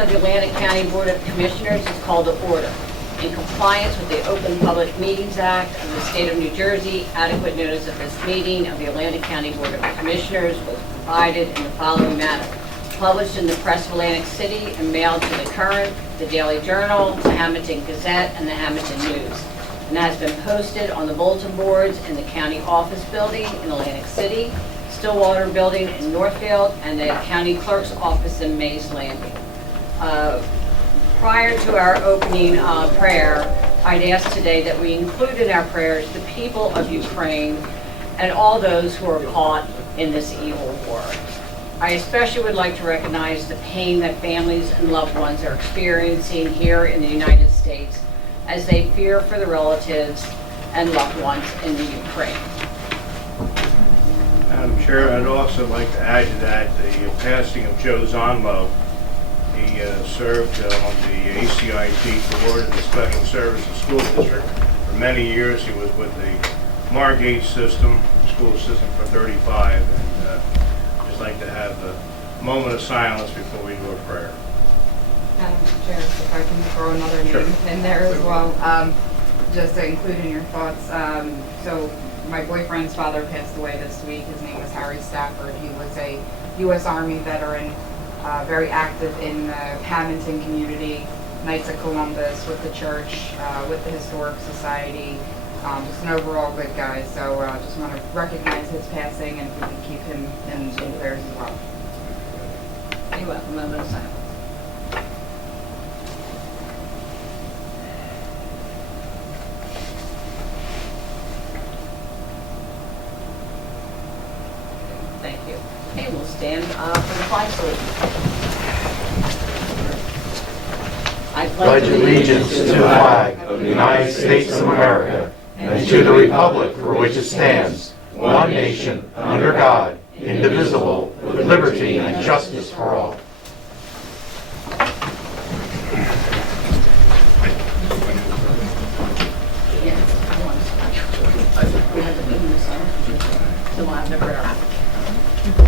of the Atlantic County Board of Commissioners is called to order. In compliance with the Open Public Meetings Act of the State of New Jersey, adequate notice of this meeting of the Atlantic County Board of Commissioners was provided in the following manner. Published in the Press of Atlantic City and mailed to the Current, the Daily Journal, the Hamilton Gazette, and the Hamilton News, and has been posted on the bulletin boards in the county office building in Atlantic City, Stillwater Building in Northfield, and the county clerk's office in Mays Landing. Prior to our opening prayer, I'd ask today that we include in our prayers the people of Ukraine and all those who are caught in this evil war. I especially would like to recognize the pain that families and loved ones are experiencing here in the United States as they fear for the relatives and loved ones in the Ukraine. Madam Chair, I'd also like to add to that the passing of Joe Zonlo. He served on the ACIT board in the Special Services School District for many years. He was with the Margate system, school system for 35, and I'd just like to have a moment of silence before we do a prayer. Madam Chair, if I can throw another name in there as well, just to include in your thoughts. So my boyfriend's father passed away this week. His name was Harry Stafford. He was a U.S. Army veteran, very active in the Hamilton community, Knights of Columbus, with the church, with the Historic Society, just an overall good guy. So just want to recognize his passing, and if we can keep him in prayers as well. You have a moment of silence. Thank you. Okay, we'll stand for the flag salute. I Pledge allegiance to the flag of the United States of America and to the republic for which it stands, one nation, under God, indivisible, with liberty and justice for all.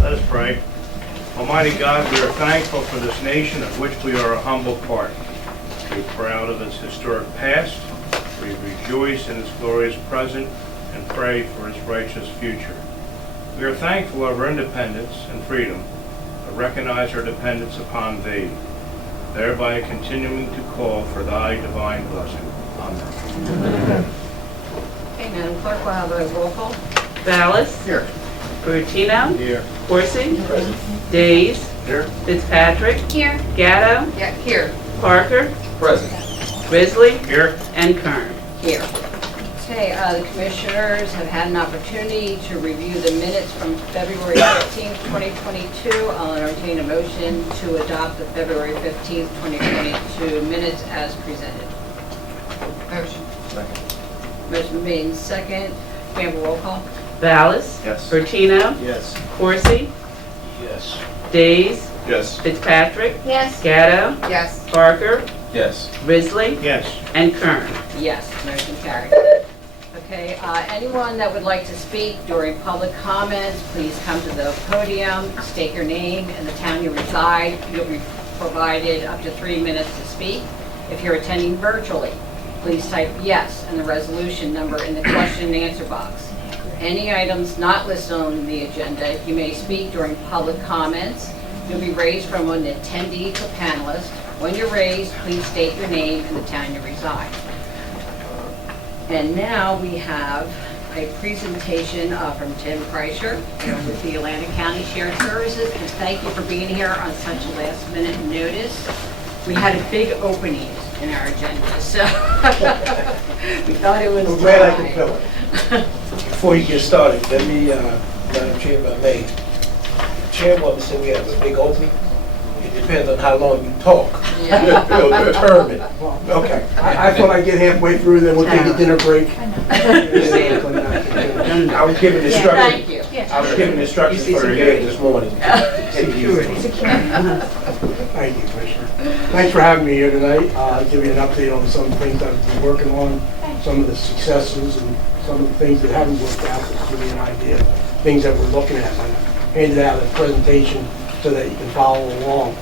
Let us pray. Almighty God, we are thankful for this nation of which we are a humble part. We are proud of its historic past. We rejoice in its glorious present and pray for its righteous future. We are thankful of our independence and freedom, but recognize our dependence upon Thee, thereby continuing to call for Thy divine blessing. Amen. Okay, Madam Clerk, we'll have a roll call. Vallis. Here. Bertino. Here. Corsi. Present. Days. Here. Fitzpatrick. Here. Gatto. Yeah, here. Parker. Present. Risley. Here. And Kern. Here. Okay, the commissioners have had an opportunity to review the minutes from February 15th, 2022. I'll entertain a motion to adopt the February 15th, 2022 minutes as presented. Motion. Motion made and second. May I have a roll call? Vallis. Yes. Bertino. Yes. Corsi. Yes. Days. Yes. Fitzpatrick. Yes. Gatto. Yes. Parker. Yes. Risley. Yes. And Kern. Yes, motion carried. Okay, anyone that would like to speak during public comments, please come to the podium, state your name and the town you reside. You'll be provided up to 3 minutes to speak. If you're attending virtually, please type yes and the resolution number in the question and answer box. Any items not listed on the agenda, you may speak during public comments. You'll be raised from an attendee to panelist. When you're raised, please state your name and the town you reside. And now we have a presentation from Tim Kreischer with the Atlantic County Shared Services. And thank you for being here on such a last minute notice. We had a big opening in our agenda, so we thought it was I'm glad I time. can fill it. Before you get started, let me, Madam Chair, if I may. The chairwoman said we have a big opening. It depends on how long you talk. Yeah. It'll determine. Okay. I thought I'd get halfway through, then we'll take a dinner break. I was given Thank instructions. you. I was given instructions for the head this morning. Thank you, Commissioner. Thanks for having me here tonight. I'll give you an update on some of the things I've been working on, some of the successes and some of the things that haven't worked out, to give you an idea of things that we're looking at. I handed out a presentation so that you can follow along.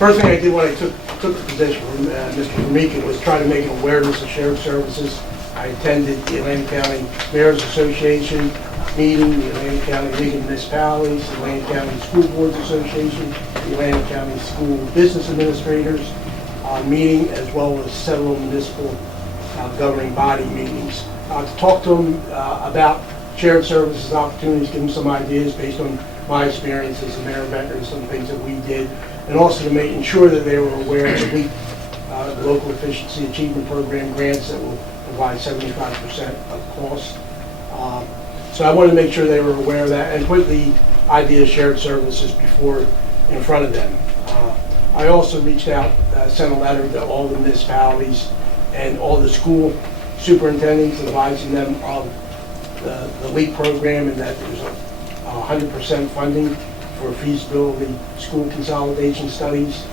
First thing I did when I took the position from Mr. Formica was try to make an awareness of shared services. I attended the Atlantic County Mayor's Association meeting, the Atlantic County League of Municipalities, the Atlantic County School Boards Association, the Atlantic County School Business Administrators meeting, as well as several municipal governing body meetings. To talk to them about shared services opportunities, give them some ideas based on my experience as a mayor of Ventnor and some things that we did, and also to ensure that they were aware of the local efficiency achievement program grants that will provide 75% of cost. So I wanted to make sure they were aware of that and put the idea of shared services in front of them. I also reached out, sent a letter to all the municipalities and all the school superintendents advising them of the LEAP program and that there's 100% funding for feasibility school consolidation studies.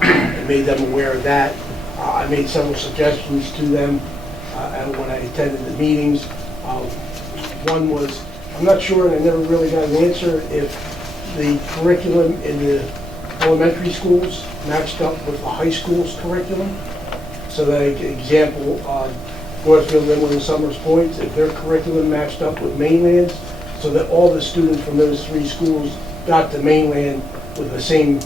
I made them aware of that. I made several suggestions to them and when I attended the meetings. One was, I'm not sure, and I never really got an answer, if the curriculum in the elementary schools matched up with the high school's curriculum. So that, example, Northfield, Linwood, and Summers Point, if their curriculum matched up with Mainland's, so that all the students from those three schools got to Mainland with the same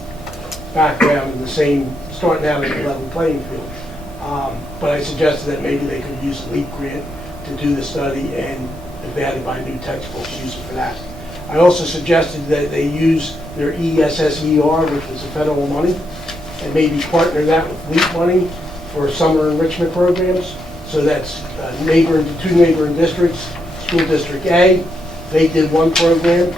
background and the same, starting out at a level playing field. But I suggested that maybe they could use the LEAP grant to do the study, and if they had to buy new textbooks, use it for that. I also suggested that they use their ESSER, which was the federal money, and maybe partner that with LEAP money for summer enrichment programs. So that's two neighboring districts, School District A, they did one program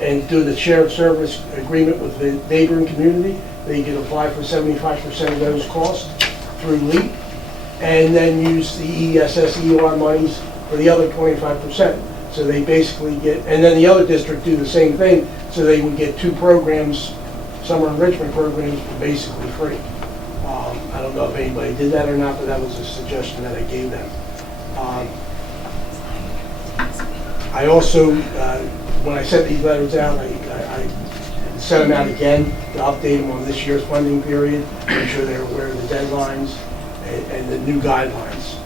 and do the shared service agreement with the neighboring community. They could apply for 75% of those costs through LEAP, and then use the ESSER monies for the other 25%. So they basically get, and then the other district do the same thing, so they would get two programs, summer enrichment programs, for basically free. I don't know if anybody did that or not, but that was a suggestion that I gave them. I also, when I sent these letters out, I sent them out again to update them on this year's funding period, make sure they're aware of the deadlines and the new guidelines.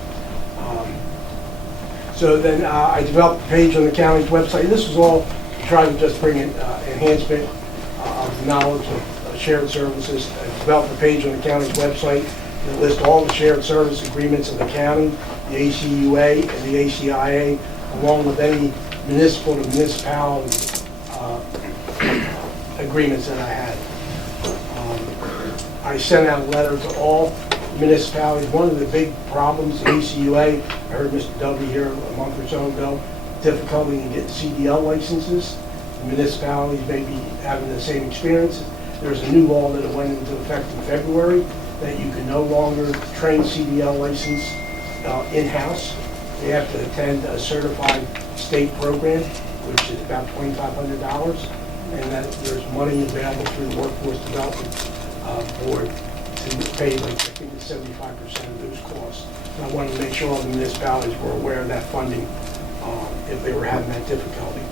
So then I developed a page on the county's website. This was all to try to just bring an enhancement of knowledge of shared services. I developed a page on the county's website that lists all the shared service agreements of the county, the ACUA and the ACIA, along with any municipal to municipality agreements that I had. I sent out a letter to all municipalities. One of the big problems, the ACUA, I heard Mr. W here a month or so ago, difficulty in getting CDL licenses. The municipalities may be having the same experience. There's a new law that went into effect in February that you can no longer train CDL license in-house. They have to attend a certified state program, which is about $2,500, and that there's money available through the Workforce Development Board to pay, like, I think it's 75% of those costs. And I wanted to make sure all the municipalities were aware of that funding if they were having that difficulty.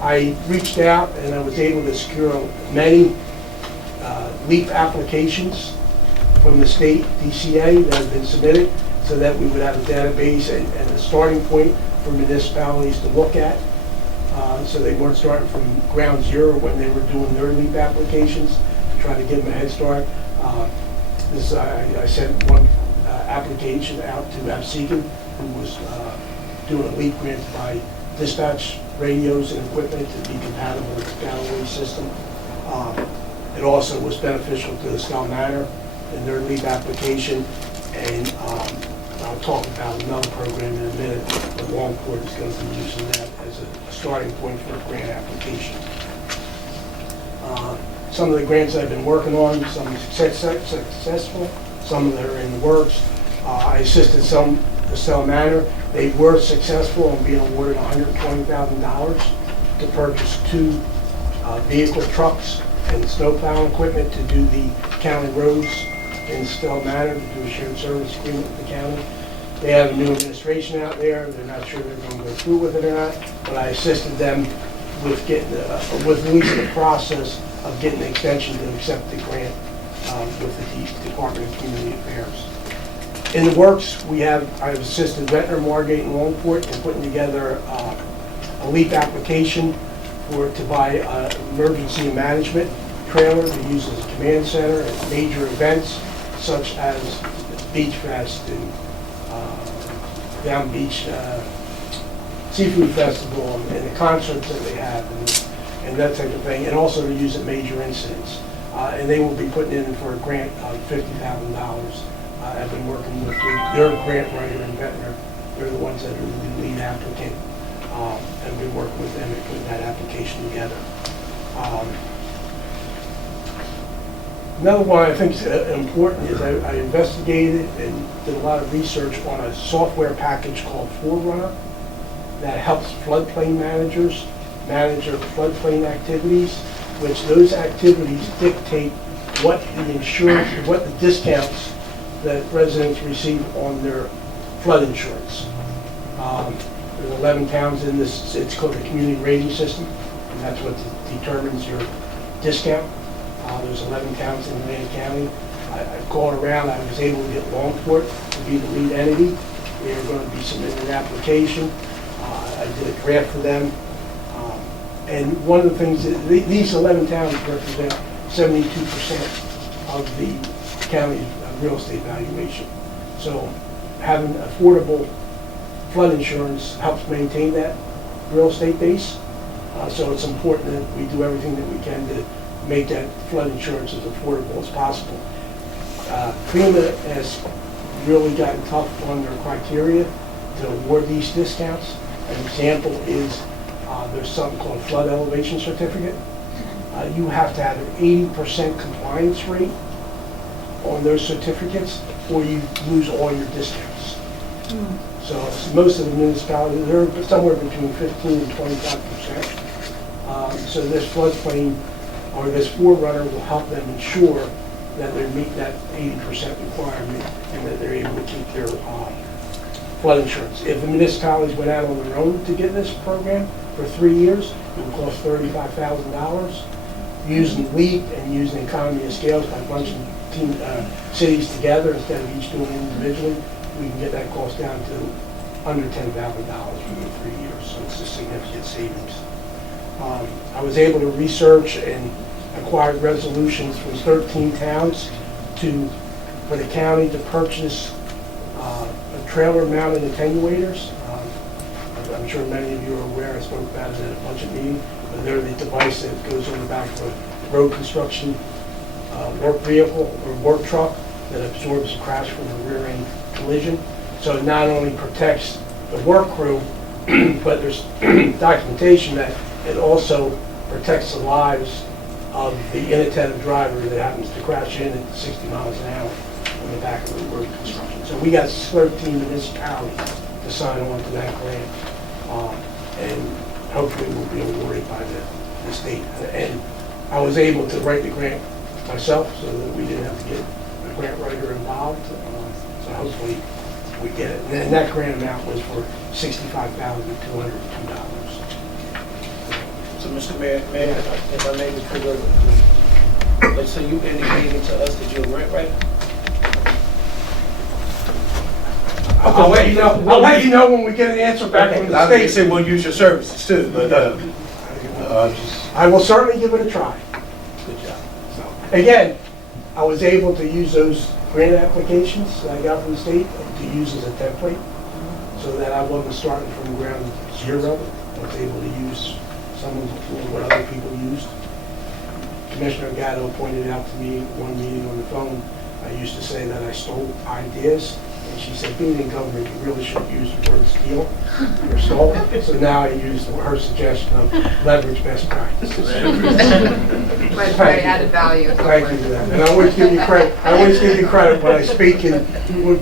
I reached out and I was able to secure many LEAP applications from the state DCA that have been submitted so that we would have a database and a starting point for municipalities to look at. So they weren't starting from ground zero when they were doing their LEAP applications, to try to give them a head start. I sent one application out to Absecon, who was doing a LEAP grant to buy dispatch radios and equipment to be compatible with the Galloway system. It also was beneficial to Estelle Manor in their LEAP application, and I'll talk about another program in a minute, but Longport is going to be using that as a starting point for a grant application. Some of the grants I've been working on, some successful, some that are in the works. I assisted some Estelle Manor. They were successful in being awarded $120,000 to purchase 2 vehicle trucks and snowplow equipment to do the county roads in Estelle Manor, to do a shared service agreement with the county. They have a new administration out there. They're not sure they're going to go through with it or not, but I assisted them with getting with at least the process of getting an extension to accept the grant with the Department of Community Affairs. In the works, I've assisted Ventnor, Margate, and Longport in putting together a LEAP application to buy an emergency management trailer to use as a command center at major events such as Beach Fest and Down Beach Seafood Festival and the concerts that they have and that type of thing, and also to use at major incidents. And they will be putting in for a grant of $50,000. I've been working with their grant writer in Ventnor. They're the ones that are the lead applicant, and been working with them and putting that application together. Another one I think is important is I investigated and did a lot of research on a software package called Forerunner that helps floodplain managers manage their floodplain activities, which those activities dictate what the insurance, what the discounts that residents receive on their flood insurance. There's 11 towns in this, it's called the community rating system, and that's what determines your discount. There's 11 towns in Atlantic County. I've called around, I was able to get Longport to be the lead entity. They are going to be submitting an application. I did a draft for them. And one of the things, these 11 towns represent 72% of the county's real estate valuation. So having affordable flood insurance helps maintain that real estate base. So it's important that we do everything that we can to make that flood insurance as affordable as possible. FEMA has really gotten tough on their criteria to award these discounts. An example is there's something called flood elevation certificate. You have to have an 80% compliance rate on those certificates, or you lose all your discounts. So most of the municipalities, they're somewhere between 15 and 25%. So this floodplain, or this Forerunner, will help them ensure that they meet that 80% requirement and that they're able to keep their flood insurance. If the municipalities went out on their own to get this program for 3 years, it would cost $35,000. Using LEAP and using economy of scales by bunching cities together instead of each doing it individually, we can get that cost down to under $10,000 within 3 years. So it's a significant savings. I was able to research and acquire resolutions from 13 towns for the county to purchase trailer mounted attenuators. I'm sure many of you are aware, I spoke about it at a budget meeting, but they're the device that goes on the back of a road construction work vehicle or work truck that absorbs a crash from a rear end collision. So it not only protects the work crew, but there's documentation that it also protects the lives of the inattentive driver that happens to crash in at 60 miles an hour on the back of the road construction. So we got 13 municipalities to sign on to that grant, and hopefully we'll be awarded by the state. And I was able to write the grant myself so that we didn't have to get a grant writer involved. So hopefully we get it. And that grant amount was for $65,202. So, Mr. Mayor, if I may be triggered, like, so you indicated to us that you're a grant writer? I'll let you know. I'll let you know when we get an answer back from the I was gonna say state. we'll use your services too, but, I will certainly give it a try. good job. So, again, I was able to use those grant applications that I got from the state to use as a template, so that I wasn't starting from ground zero. I was able to use some of what other people used. Commissioner Gatto pointed out to me at one meeting on the phone, I used to say that I stole ideas, and she said, being in government, you really shouldn't use the word steal or stole. So now I use her suggestion of leverage best practices. But very added value. Thank you for that. And I always give you credit. I always give you credit when I speak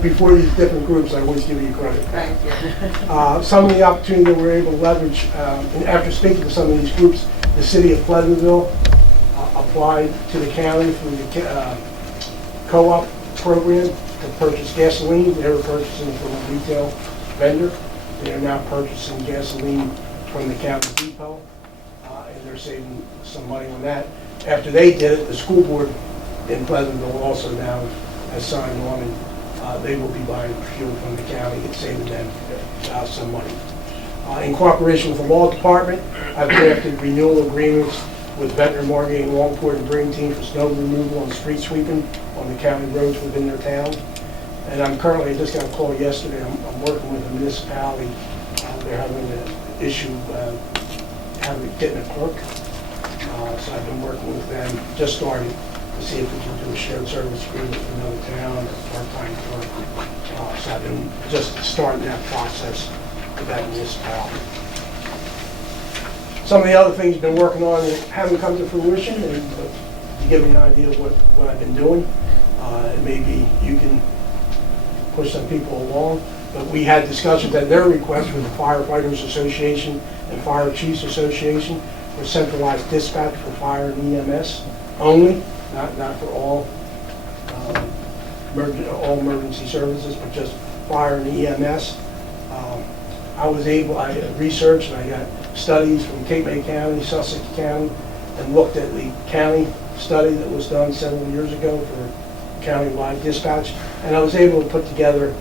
before these different groups. I always give you credit. Thank you. Some of the opportunity that we're able to leverage, and after speaking to some of these groups, the city of Pleasantville applied to the county through the co-op program to purchase gasoline. They were purchasing from a retail vendor. They are now purchasing gasoline from the county depot, and they're saving some money on that. After they did it, the school board in Pleasantville also now has signed on, and they will be buying fuel from the county and saving them some money. In cooperation with the law department, I've drafted renewal agreements with Ventnor, Margate, and Longport and Brington for snow removal and street sweeping on the county roads within their town. And I'm currently, I just got a call yesterday, I'm working with a municipality. They're having an issue getting a clerk. So I've been working with them, just started to see if we can do a shared service agreement with another town or part-time clerk. So I've been just starting that process with that municipality. Some of the other things I've been working on that haven't come to fruition, and to give you an idea of what I've been doing, and maybe you can push some people along. But we had discussions at their request with the Firefighters Association and Fire Chiefs Association for centralized dispatch for fire and EMS only, not for all emergency services, but just fire and EMS. I researched and I got studies from Cape May County, Sussex County, and looked at the county study that was done several years ago for countywide dispatch, and I was able to put together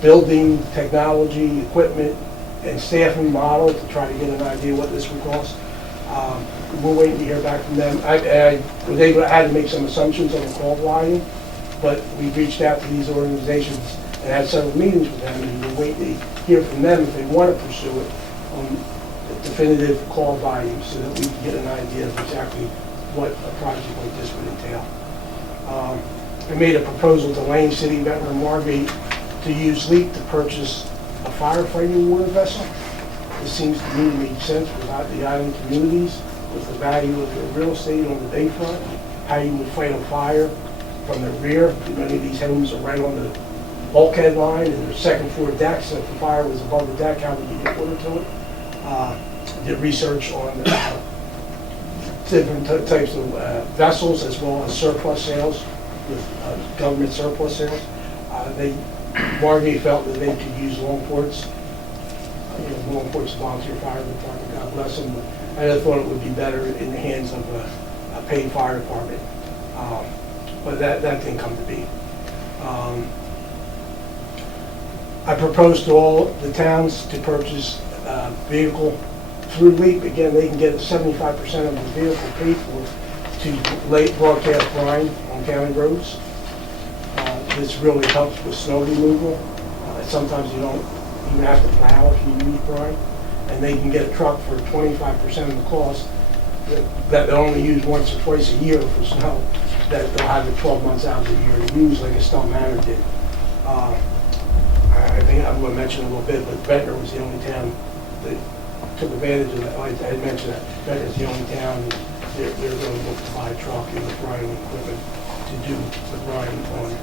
building, technology, equipment, and staffing model to try to get an idea what this would cost. We're waiting to hear back from them. I had to make some assumptions on the call volume, but we reached out to these organizations and had several meetings with them, and we're waiting to hear from them if they want to pursue it on the definitive call volume so that we can get an idea of exactly what a project like this would entail. I made a proposal to Lane City, Ventnor, and Margate to use LEAP to purchase a firefighting water vessel. This seems to me to make sense without the island communities, with the value of the real estate on the bayfront, how you would fight a fire from the rear. Many of these homes are right on the bulkhead line and their second floor decks, so if the fire was above the deck, how would you get water to it? Did research on different types of vessels as well as surplus sales, with government surplus sales. Margate felt that they could use Longport's. Longport's volunteer fire department, God bless them. But I thought it would be better in the hands of a paid fire department. But that didn't come to be. I proposed to all the towns to purchase a vehicle through LEAP. Again, they can get 75% of the vehicle paid for to broadcast brine on county roads. This really helps with snow removal. Sometimes you don't even have to plow if you use brine. And they can get a truck for 25% of the cost that they'll only use once or twice a year for snow, that they'll have it 12 months out of the year to use, like Estelle Manor did. I think I'm going to mention a little bit, but Ventnor was the only town that took advantage of that. I had mentioned that Ventnor's the only town. They're going to look to buy a truck and the brine equipment to do the brine on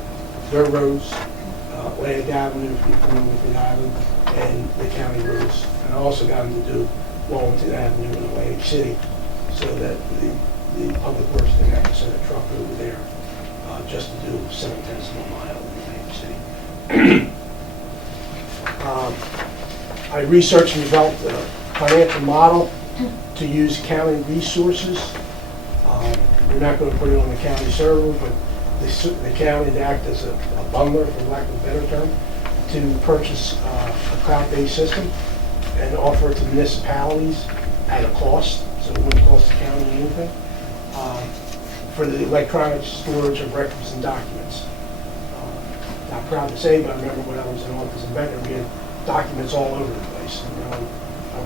their roads, Atlantic Avenue, if you're familiar with the island, and the county roads. And I also got them to do Wellington Avenue in Atlantic City, so that the public works didn't have to send a truck over there just to do 0.7 of a mile in Atlantic City. I researched and developed a financial model to use county resources. We're not going to put it on the county server, but the county to act as a bundler, for lack of a better term, to purchase a cloud-based system and offer it to municipalities at a cost, so it wouldn't cost the county anything, for the electronic storage of records and documents. Not proud to say, but I remember when I was in office in Ventnor, we had documents all over the place. I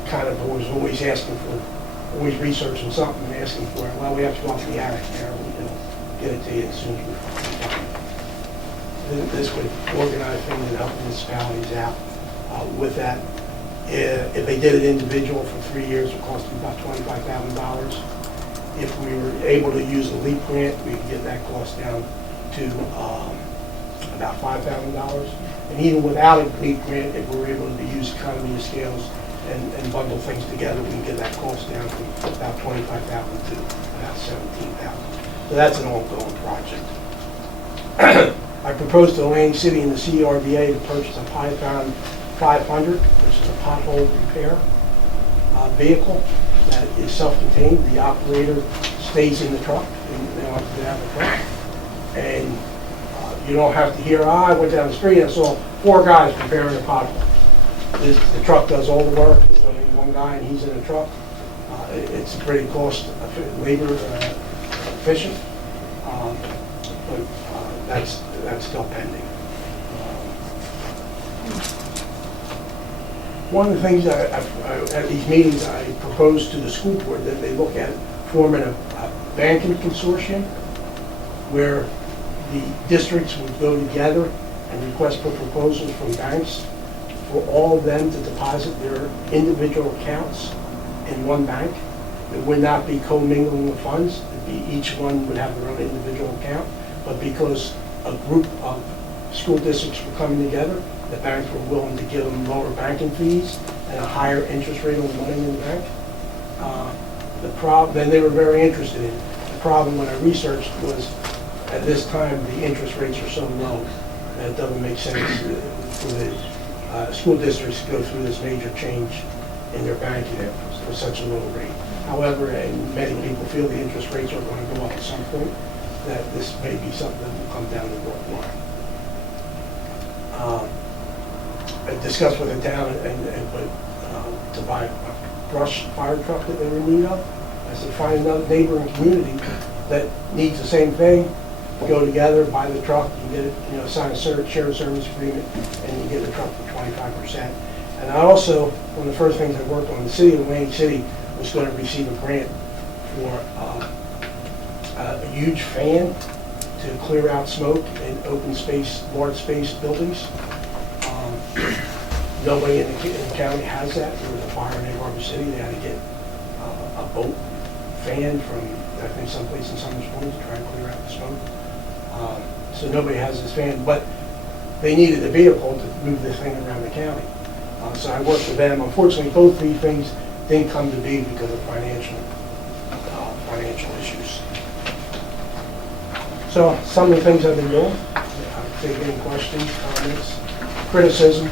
kind of was always asking for, always researching something and asking for it. Well, we have to go out to the attic there, we can get it to you as soon as we find it. This would organize things and help municipalities out with that. If they did it individual for 3 years, it would cost them about $25,000. If we were able to use a LEAP grant, we could get that cost down to about $5,000. And even without a LEAP grant, if we were able to use economy of scales and bundle things together, we can get that cost down from about $25,000 to about $17,000. So that's an ongoing project. I proposed to Lane City and the CRDA to purchase a Python 500, which is a pothole repair vehicle that is self-contained. The operator stays in the truck, and they don't have to have a truck. And you don't have to hear, I went down the street and saw 4 guys preparing a pothole. The truck does all the work. There's only one guy and he's in a truck. It's pretty labor efficient, but that's still pending. One of the things at these meetings I proposed to the school board that they look at forming a banking consortium where the districts would go together and request for proposals from banks for all of them to deposit their individual accounts in one bank. It would not be commingling of funds. It'd be each one would have their own individual account. But because a group of school districts were coming together, the banks were willing to give them lower banking fees and a higher interest rate on the money in the bank. Then they were very interested in it. The problem when I researched was at this time the interest rates are so low that it doesn't make sense for the school districts to go through this major change in their banking for such a low rate. However, and many people feel the interest rates are going to go up at some point, that this may be something that will come down the line. I discussed with the town to buy a brush fire truck that they were in need of. I said, find another neighboring community that needs the same thing, go together, buy the truck, you get it, sign a shared service agreement, and you get the truck for 25%. And I also, one of the first things I worked on, the city of Atlantic City was going to receive a grant for a huge fan to clear out smoke in open space, large space buildings. Nobody in the county has that. There was a fire in Egg Harbor City. They had to get a boat fan from, I think, someplace in Summers Point to try and clear out the smoke. So nobody has this fan, but they needed a vehicle to move this thing around the county. So I worked with them. Unfortunately, both these things didn't come to be because of financial issues. So some of the things I've been doing, I'll take any questions, comments, criticisms,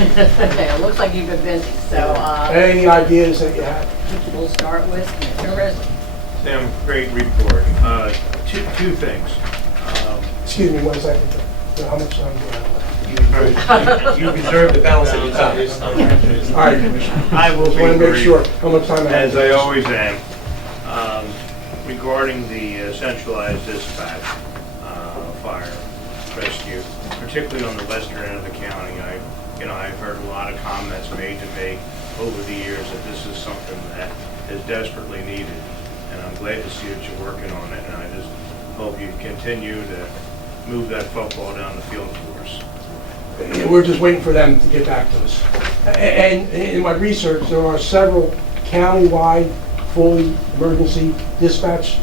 Okay, it looks like you've been busy, so any ideas that you have. we'll start with Mr. Risley. Sam, great report. Two things. Excuse me 1 second. How much time do I have left? You reserve the balance of your time. All right, Commissioner. I will Just be want to make brief, sure how much time I have. as I always am. Regarding the centralized dispatch, fire rescue, particularly on the western end of the county, I've heard a lot of comments made to me over the years that this is something that is desperately needed. And I'm glad to see that you're working on it, and I just hope you continue to move that football down the field for us. We're just waiting for them to get back to us. And in my research, there are several countywide, fully emergency dispatch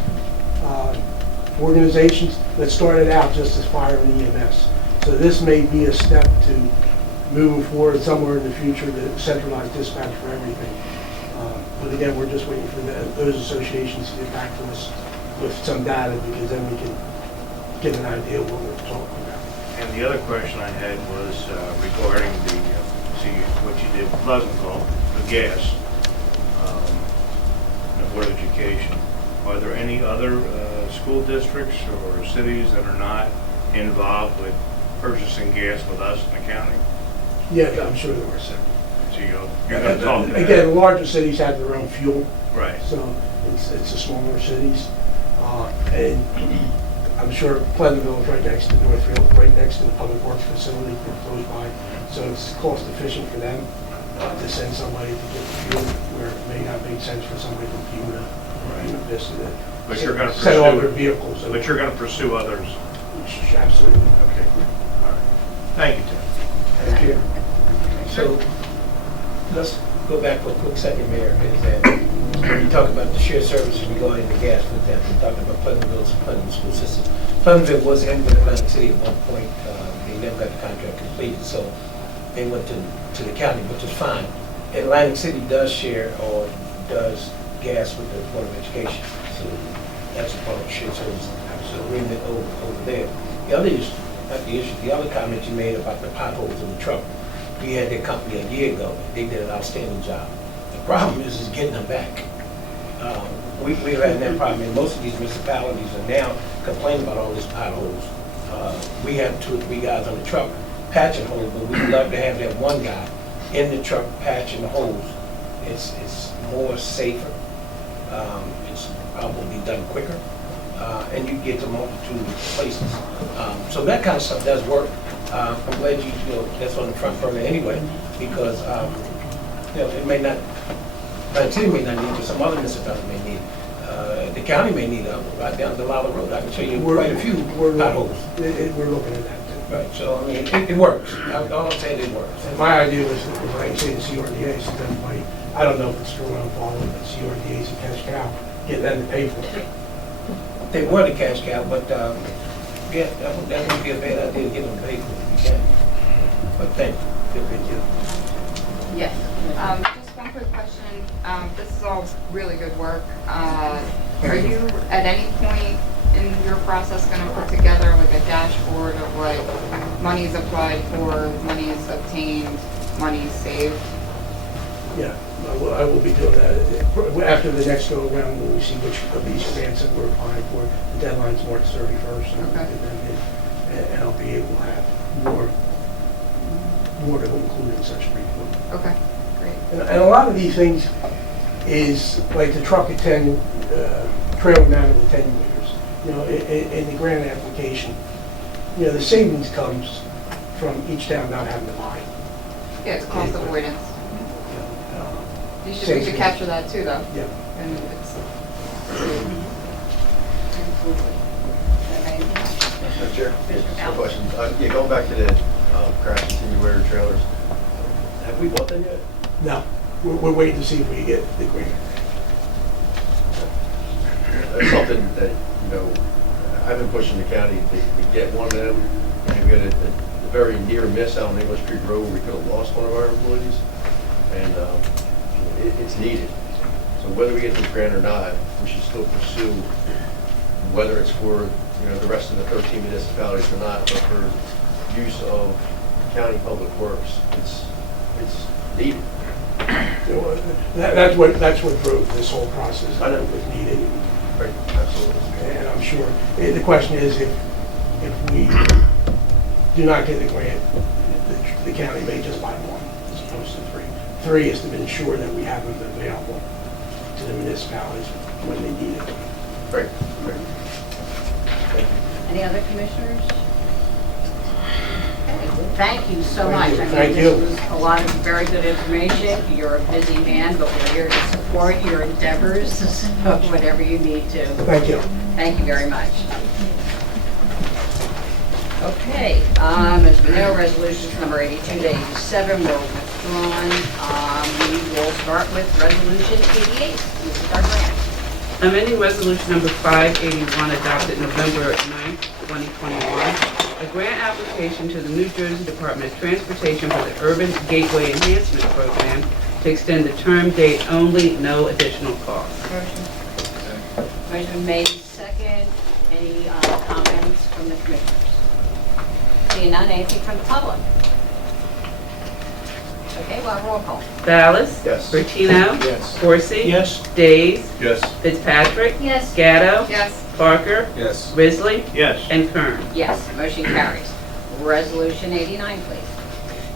organizations that started out just as fire and EMS. So this may be a step to moving forward somewhere in the future to centralize dispatch for everything. But again, we're just waiting for those associations to get back to us with some data, because then we can get an idea of what we're talking about. And the other question I had was regarding what you did in Pleasantville, the gas, and the Board of Education. Are there any other school districts or cities that are not involved with purchasing gas with us in the county? Yeah, I'm sure there are several. So you're going to talk to them? Again, the larger cities have their own fuel, Right. so it's the smaller cities. And I'm sure Pleasantville is right next to Northfield, right next to the public works facility, they're close by. So it's cost efficient for them to send somebody to get the fuel, where it may not make sense for somebody from Pima or Pima Vista to But you're going to set all pursue their vehicles. But you're going to pursue others? Absolutely. Okay. All right. Thank you, Tim. Thank you. So, let's go back for a quick second, Mayor, is that when you talk about the shared services regarding the gas, for example, talking about Pleasantville school system. Pleasantville was in Atlantic City at one point. They never got the contract completed, so they went to the county, which is fine. Atlantic City does share or does gas with the Board of Education, so that's a part of shared service agreement over there. The other issue, not the issue, the other comment you made about the potholes in the truck. We had that company a year ago. They did an outstanding job. The problem is getting them back. We've had that problem, and most of these municipalities are now complaining about all these potholes. We have 2 or 3 guys on the truck patching holes, but we'd love to have that one guy in the truck patching the holes. It's more safer, it's probably done quicker, and you get to multitude of places. So that kind of stuff does work. I'm glad you know, that's on the front burner anyway, because, you know, it may not, Plant City may not need it, some other municipalities may need it. The county may need it, right down the Lala Road. I can show you quite a few potholes. We're looking at that too. Right, so, I mean, it works. All I'm saying, it works. And my idea was, if I say the CRDA, so then I don't know if it's true, I'm following, but CRDA's a cash cow, get them to pay for it. They were the cash cow, but, yeah, that would be a bad idea to get them paid for it if you can. But thank you. Yes. Just one quick question. This is all really good work. Are you at any point in your process going to put together like a dashboard of like monies applied for, monies obtained, monies saved? Yeah, I will be doing that. After the next go around, when we see which of these grants that we're applying for, the deadline's March 31st. Okay. And I'll be able to have more to include in such report. Okay, great. And a lot of these things is like the truck at 10, trailer mounted with 10 meters. You know, in the grant application, you know, the savings comes from each town not having to buy. Yeah, it's cost avoidance. You know, We should savings. capture that too, though. Yeah. And it's, Mr. Chair, just a question. Yeah, going back to the crash attenuator trailers, have we bought them yet? No, we're waiting to see if we get the grant. That's something that, you know, I've been pushing the county to get one of them. And we had a very near miss out on English Creek Road where we could have lost one of our employees. And it's needed. So whether we get this grant or not, we should still pursue, whether it's for, you know, the rest of the 13 municipalities or not, but for use of county public works. It's needed. You know, that's what drove this whole process. I know. It was needed. Right, absolutely. And I'm sure, the question is if we do not get the grant, the county may just buy one as opposed to 3. 3 is to ensure that we have them available to the municipalities when they need it. Right, right. Any other commissioners? Okay, well, thank you so much. Thank you. I mean, Thank you. this was a lot of very good information. You're a busy man, but we're here to support your endeavors, so whatever you need to. Thank you. Thank you very much. Okay, as we know, resolutions number 82 to 87 were withdrawn. We will start with resolution 88. Mrs. Dargrand. Amending Resolution Number 581 adopted November 9, 2021, a grant application to the New Jersey Department of Transportation for the Urban Gateway Enhancement Program to extend the term date only, no additional cost. motion. Motion made second. Any comments from the commissioners? Seeing none, anything from the public? Okay, well, roll call. Ballas? Yes. Bertino? Yes. Corsi? Yes. Days? Yes. Fitzpatrick? Yes. Gatto? Yes, Parker? Yes. Risley? Yes. And Kern. Yes, motion carries. Resolution 89, please.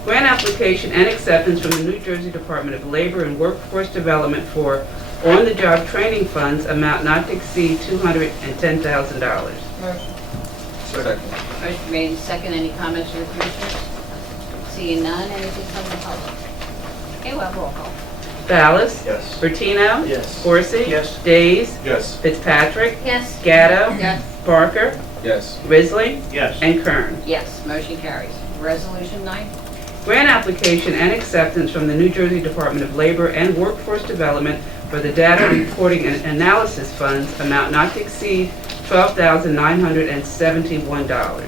Grant application and acceptance from the New Jersey Department of Labor and Workforce Development for on-the-job training funds amount not to exceed $210,000. motion. Second. Motion made second. Any comments from the commissioners? Seeing none, anything from the public? Okay, well, roll call. Ballas? Yes. Bertino? Yes. Corsi? Yes. Days? Yes. Fitzpatrick? Yes. Gatto? Yes, Parker? Yes. Risley? Yes. And Kern. Yes, motion carries. Resolution 9. Grant application and acceptance from the New Jersey Department of Labor and Workforce Development for the Data Reporting and Analysis Funds amount not to exceed $12,971.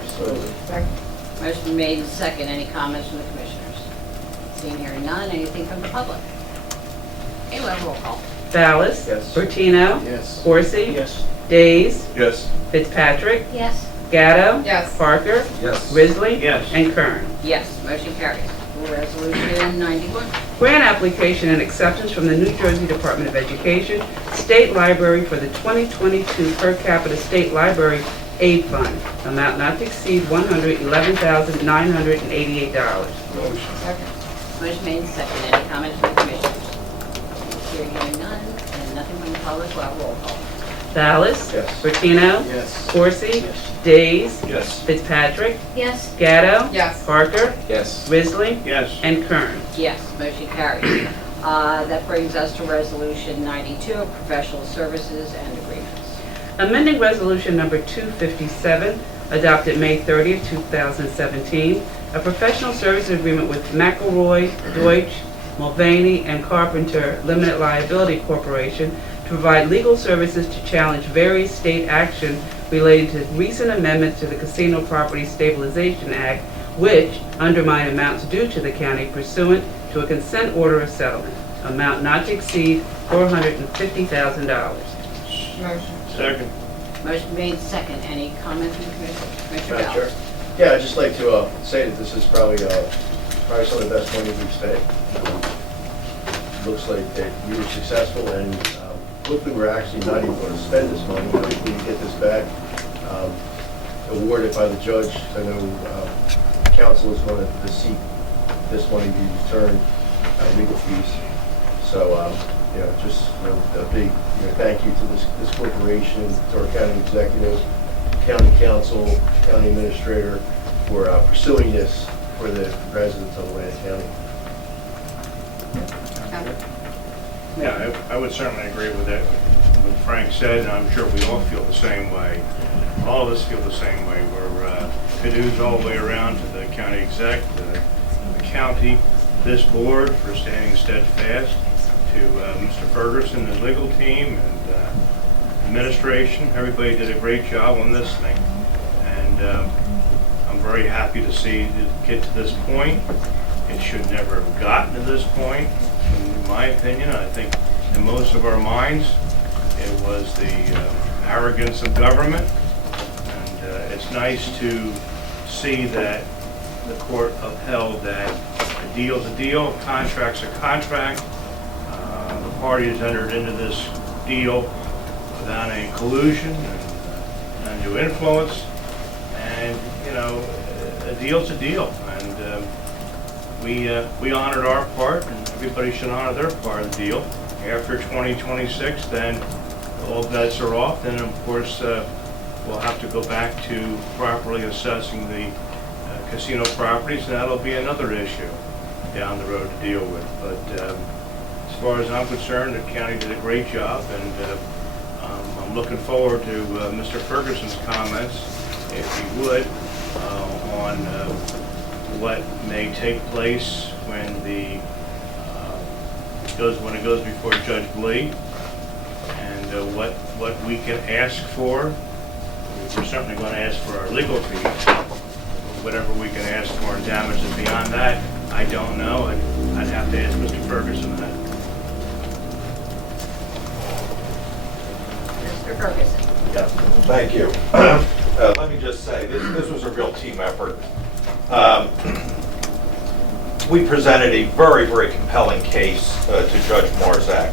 second. Motion made second. Any comments from the commissioners? Seeing hearing none, anything from the public? Okay, well, roll call. Ballas? Yes. Bertino? Yes. Corsi? Yes. Days? Yes. Fitzpatrick? Yes. Gatto? Yes, Yes. Risley? Yes. And Kern. Yes, motion carries. Resolution 91. grant application and acceptance from the New Jersey Department of Education State Library for the 2022 per capita State Library Aid Fund, amount not to exceed $111,988. Second. Motion made and seconded. Any comments from the commissioners? Hearing none, and nothing from the public, we'll have roll call. Ballas? Yes. Bertino? Yes. Coursey? Days? Yes. Fitzpatrick? Yes. Gatto? Yes. Parker? Yes. Risley? Yes. And Kern. Yes, motion carries. That brings us to Resolution 92, professional services and agreements. Amending Resolution Number 257, adopted May 30th, 2017, a professional service agreement with McElroy, Deutsch, Mulvaney, and Carpenter Limited Liability Corporation to provide legal services to challenge various state action related to recent amendments to the Casino Property Stabilization Act, which undermine amounts due to the county pursuant to a consent order of settlement, amount not to exceed $450,000. Motion. Second. Motion made second. Any comments from the commission? Commissioner Madam Chair. Ballas? Yeah, I'd just like to say that this is probably some of the best money we've spent. Looks like that we were successful, and hopefully we're actually not even going to spend this money. Hopefully we get this back, awarded by the judge. I know council is going to seek this money be returned, legal fees. So, just a big thank you to this corporation, to our county executive, county council, county administrator for pursuing this for the residents of Atlantic County. Yeah, I would certainly agree with that, what Frank said, and I'm sure we all feel the same way. All of us feel the same way. We're kudos all the way around to the county exec, the county, this board for standing steadfast, to Mr. Ferguson and legal team and administration. Everybody did a great job on this thing, and I'm very happy to see it get to this point. It should never have gotten to this point, in my opinion. I think in most of our minds, it was the arrogance of government, and it's nice to see that the court upheld that a deal's a deal, contract's a contract. The parties entered into this deal without any collusion and undue influence, and a deal's a deal, and we honored our part, and everybody should honor their part of the deal. After 2026, then all bets are off. Then, of course, we'll have to go back to properly assessing the casino properties, and that'll be another issue down the road to deal with. But as far as I'm concerned, the county did a great job, and I'm looking forward to Mr. Ferguson's comments, if he would, on what may take place when it goes before Judge Blee, and what we can ask for. We're certainly going to ask for our legal fees. Whatever we can ask for in damages beyond that, I don't know. I'd have to ask Mr. Ferguson that. Mr. Ferguson. Yeah, thank you. Let me just say, this was a real team effort. We presented a very, very compelling case to Judge Marzak.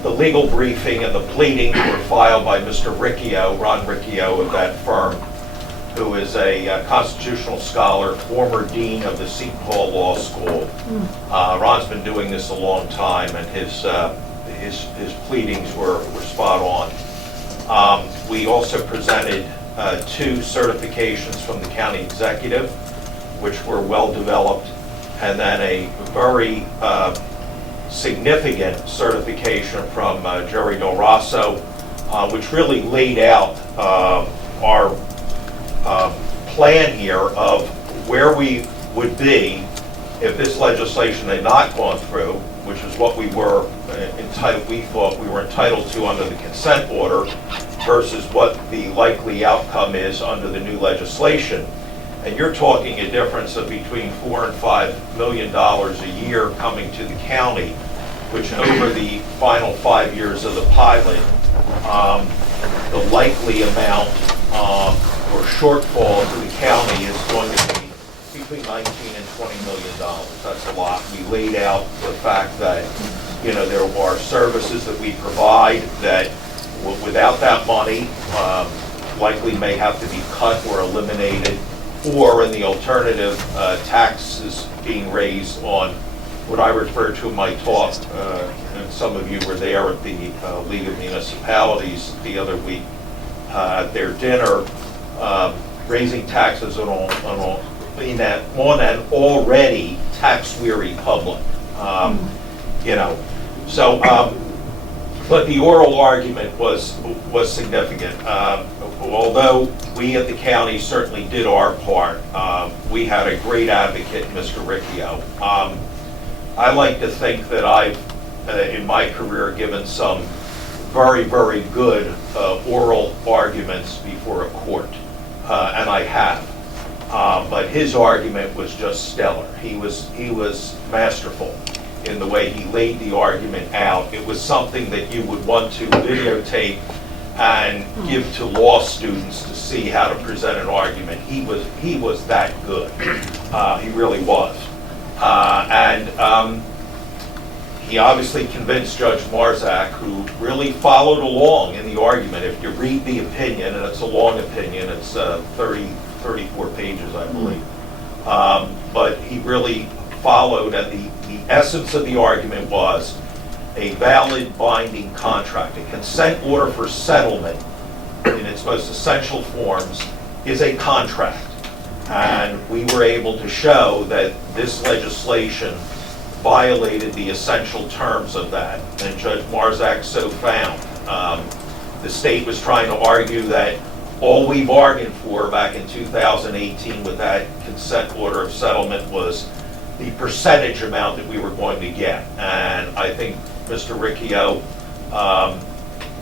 The legal briefing and the pleadings were filed by Mr. Riccio, Ron Riccio of that firm, who is a constitutional scholar, former dean of the Seton Hall Law School. Ron's been doing this a long time, and his pleadings were spot on. We also presented 2 certifications from the county executive, which were well developed, and then a very significant certification from Jerry Del Rosso, which really laid out our plan here of where we would be if this legislation had not gone through, which is what we thought we were entitled to under the consent order, versus what the likely outcome is under the new legislation. And you're talking a difference of between $4 and $5 million a year coming to the county, which over the final 5 years of the pilot, the likely amount or shortfall to the county is going to be between 19 and $20 million. That's a lot. We laid out the fact that, there are services that we provide that without that money, likely may have to be cut or eliminated, or in the alternative, taxes being raised on what I refer to in my talk, and some of you were there at the League of Municipalities the other week at their dinner, raising taxes on an already tax-weary public. But the oral argument was significant. Although we at the county certainly did our part, we had a great advocate, Mr. Riccio. I like to think that I've, in my career, given some very, very good oral arguments before a court, and I have. But his argument was just stellar. He was masterful in the way he laid the argument out. It was something that you would want to videotape and give to law students to see how to present an argument. He was that good. He really was. And he obviously convinced Judge Marzak, who really followed along in the argument. If you read the opinion, and it's a long opinion, it's 34 pages, I believe. But he really followed, and the essence of the argument was a valid binding contract. A consent order for settlement, in its most essential forms, is a contract. And we were able to show that this legislation violated the essential terms of that, and Judge Marzak so found. The state was trying to argue that all we bargained for back in 2018 with that consent order of settlement was the percentage amount that we were going to get. And I think Mr. Riccio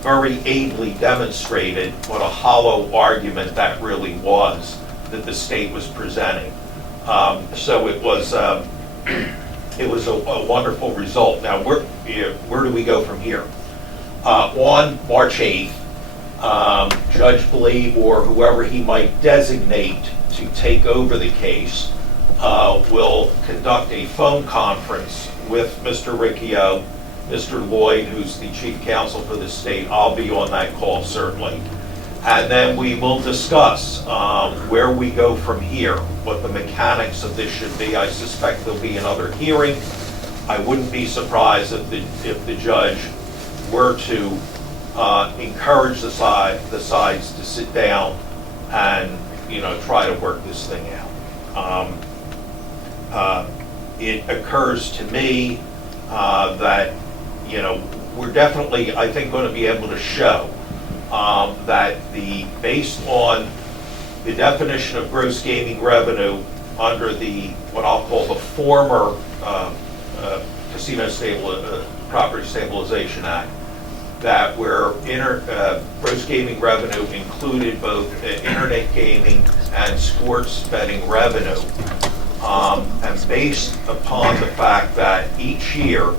very ably demonstrated what a hollow argument that really was that the state was presenting. So it was a wonderful result. Now, where do we go from here? On March 8th, Judge Blee, or whoever he might designate to take over the case, will conduct a phone conference with Mr. Riccio, Mr. Lloyd, who's the chief counsel for the state. I'll be on that call, certainly. And then we will discuss where we go from here, what the mechanics of this should be. I suspect there'll be another hearing. I wouldn't be surprised if the judge were to encourage the sides to sit down and try to work this thing out. It occurs to me that we're definitely, I think, going to be able to show that based on the definition of gross gaming revenue under the what I'll call the former Casino Property Stabilization Act, that where gross gaming revenue included both internet gaming and sports betting revenue, and based upon the fact that each year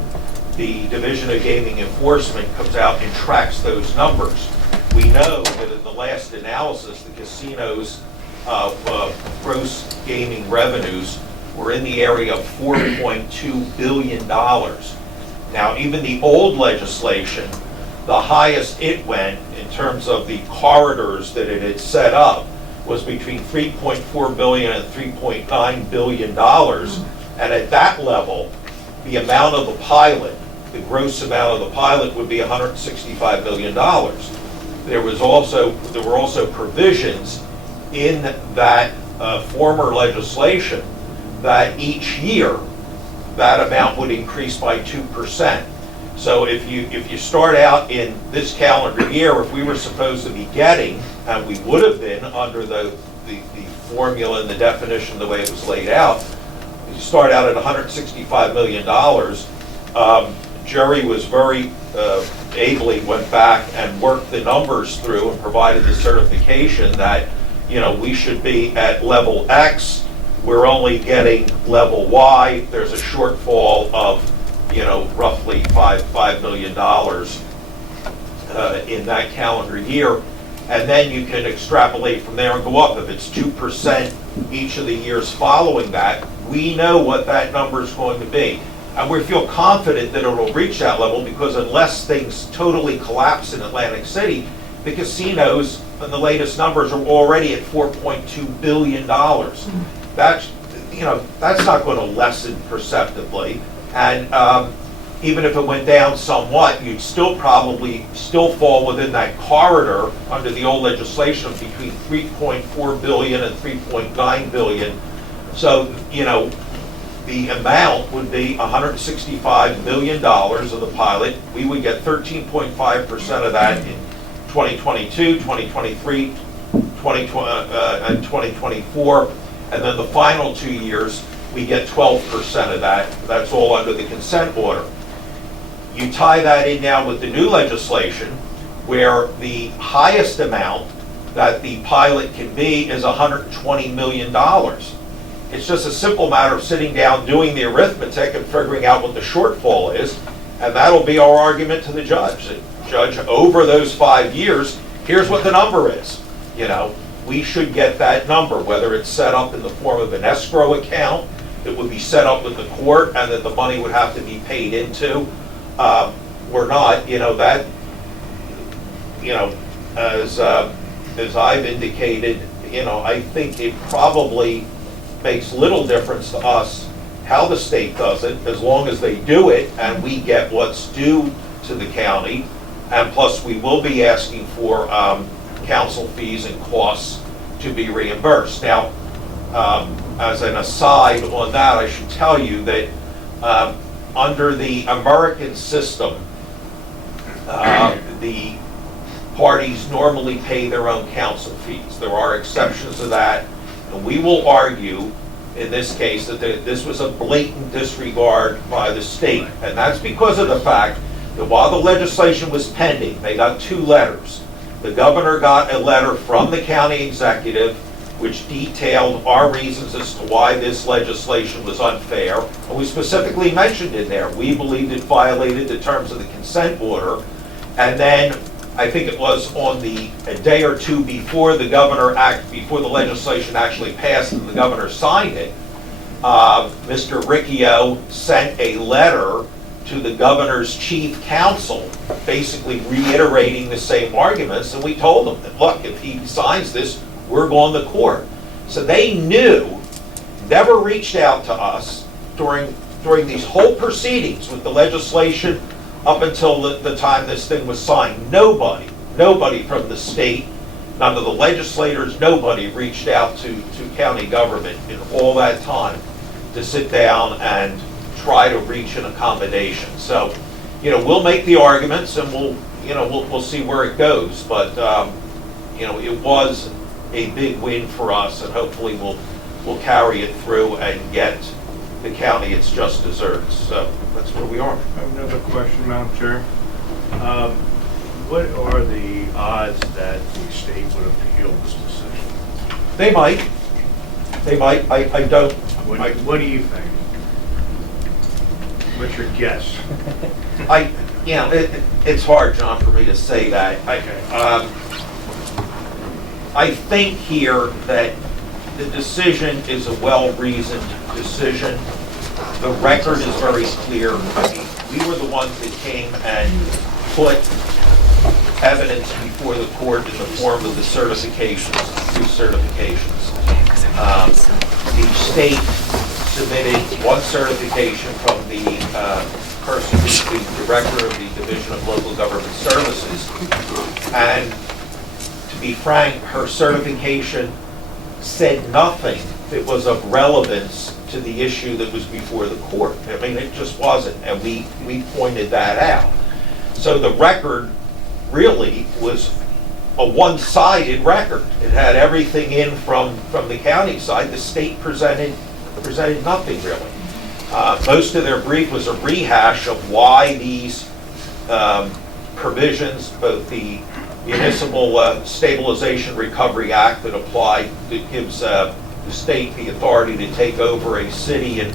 the Division of Gaming Enforcement comes out and tracks those numbers, we know that in the last analysis, the casinos' gross gaming revenues were in the area of $4.2 billion. Now, even the old legislation, the highest it went in terms of the corridors that it had set up was between $3.4 billion and $3.9 billion. And at that level, the amount of the pilot, the gross amount of the pilot, would be $165 million. There were also provisions in that former legislation that each year that amount would increase by 2%. So if you start out in this calendar year, if we were supposed to be getting, and we would have been under the formula and the definition the way it was laid out, you start out at $165 million. Jerry was very ably went back and worked the numbers through and provided the certification that we should be at level X. We're only getting level Y. There's a shortfall of roughly $5 million in that calendar year. and then you can extrapolate from there and go up. If it's 2% each of the years following that, we know what that number is going to be. And we feel confident that it will reach that level, because unless things totally collapse in Atlantic City, the casinos, and the latest numbers, are already at $4.2 billion. That's, that's not going to lessen perceptibly. And even if it went down somewhat, you'd still probably fall within that corridor under the old legislation of between 3.4 billion and 3.9 billion. So, the amount would be $165 million of the pilot. We would get 13.5% of that in 2022, 2023, and 2024. And then the final 2 years, we get 12% of that. That's all under the consent order. You tie that in now with the new legislation, where the highest amount that the pilot can be is $120 million. It's just a simple matter of sitting down, doing the arithmetic, and figuring out what the shortfall is, and that'll be our argument to the judge. Judge, over those 5 years, here's what the number is. We should get that number, whether it's set up in the form of an escrow account that would be set up with the court and that the money would have to be paid into, or not. As I've indicated, I think it probably makes little difference to us how the state does it, as long as they do it and we get what's due to the county. And plus, we will be asking for counsel fees and costs to be reimbursed. Now, as an aside on that, I should tell you that under the American system, the parties normally pay their own counsel fees. There are exceptions to that, and we will argue in this case that this was a blatant disregard by the state. And that's because of the fact that while the legislation was pending, they got 2 letters. The governor got a letter from the county executive which detailed our reasons as to why this legislation was unfair. And we specifically mentioned in there, we believed it violated the terms of the consent order. And then I think it was on a day or two before before the legislation actually passed and the governor signed it, Mr. Riccio sent a letter to the governor's chief counsel, basically reiterating the same arguments. And we told them that, look, if he signs this, we're going to court. So they knew, never reached out to us during these whole proceedings with the legislation up until the time this thing was signed. Nobody from the state, none of the legislators, nobody reached out to county government in all that time to sit down and try to reach an accommodation. So, we'll make the arguments and we'll see where it goes. But, it was a big win for us, and hopefully we'll carry it through and get the county its just desserts. So that's where we are. I have another question, Madam Chair. What are the odds that the state would appeal this decision? They might. I don't. What do you think? What's your guess? It's hard, John, for me to say that. Okay. I think here that the decision is a well-reasoned decision. The record is very clear. I mean, we were the ones that came and put evidence before the court in the form of the certifications, 2 certifications. The state submitted 1 certification from the person who's the director of the Division of Local Government Services. And to be frank, her certification said nothing that was of relevance to the issue that was before the court. I mean, it just wasn't, and we pointed that out. So the record really was a one-sided record. It had everything in from the county side. The state presented nothing really. Most of their brief was a rehash of why these provisions, both the Municipal Stabilization Recovery Act that applied, that gives the state the authority to take over a city in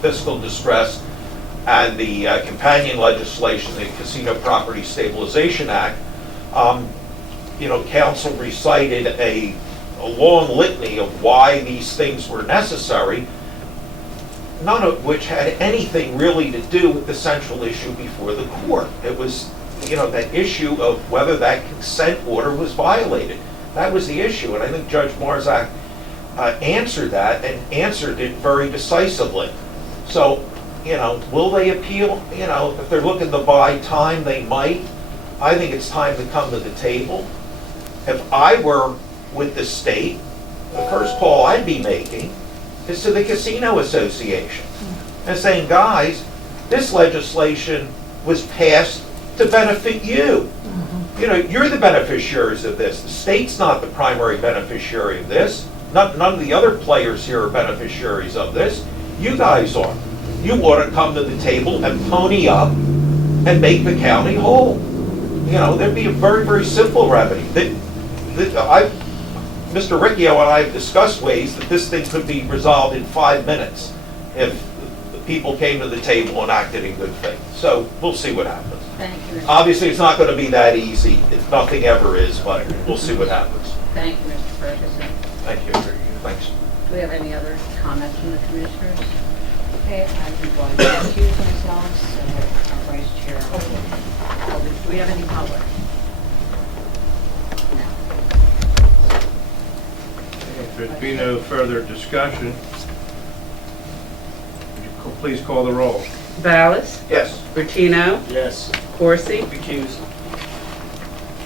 fiscal distress, and the companion legislation, the Casino Property Stabilization Act. council recited a long litany of why these things were necessary, none of which had anything really to do with the central issue before the court. It was, that issue of whether that consent order was violated. That was the issue, and I think Judge Marzak answered that and answered it very decisively. So, will they appeal? If they're looking to buy time, they might. I think it's time to come to the table. If I were with the state, the first call I'd be making is to the Casino Association and saying, guys, this legislation was passed to benefit you. You're the beneficiaries of this. The state's not the primary beneficiary of this. None of the other players here are beneficiaries of this. You guys are. You ought to come to the table and pony up and make the county whole. There'd be a very, very simple remedy. Mr. Riccio and I have discussed ways that this thing could be resolved in 5 minutes if the people came to the table and acted in good faith. So we'll see what happens. Thank you, Mr. Obviously, it's not going to be that easy. Nothing ever is, but we'll see what happens. Thank you, Mr. Ferguson. Thank you. Thanks. Do we have any other comments from the commissioners? Okay, I'm going to excuse myself, so our vice chair. Do we have any public? No. If there'd be no further discussion, would you please call the roll? Ballas? Yes. Bertino? Yes. Corsi? Recuse.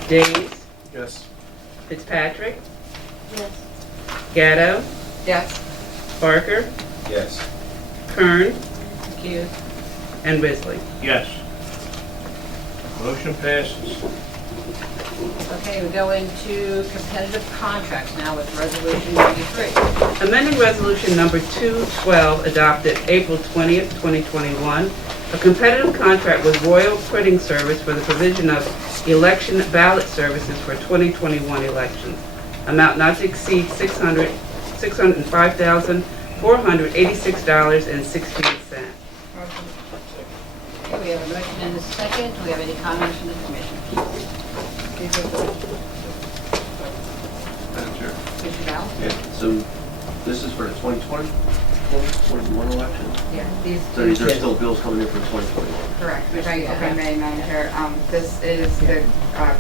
Days? Yes. Fitzpatrick? Yes. Gatto? Yes. Parker? Yes. Kern? Accused. And Risley. Yes. Motion passes. Okay, we go into competitive contracts now with Resolution 93. Amending Resolution Number 212 adopted April 20th, 2021, a competitive contract with Royal Printing Service for the provision of election ballot services for 2021 elections. Amount not to exceed $605,486.16. Okay, we have a motion and a second. Do we have any comments from the commission? Madam Chair. Commissioner Bell? Yeah, so this is for the 2020, 2021 election? Yeah, these So these are still bills coming in for 2021? correct. If I may, Madam Chair, this is the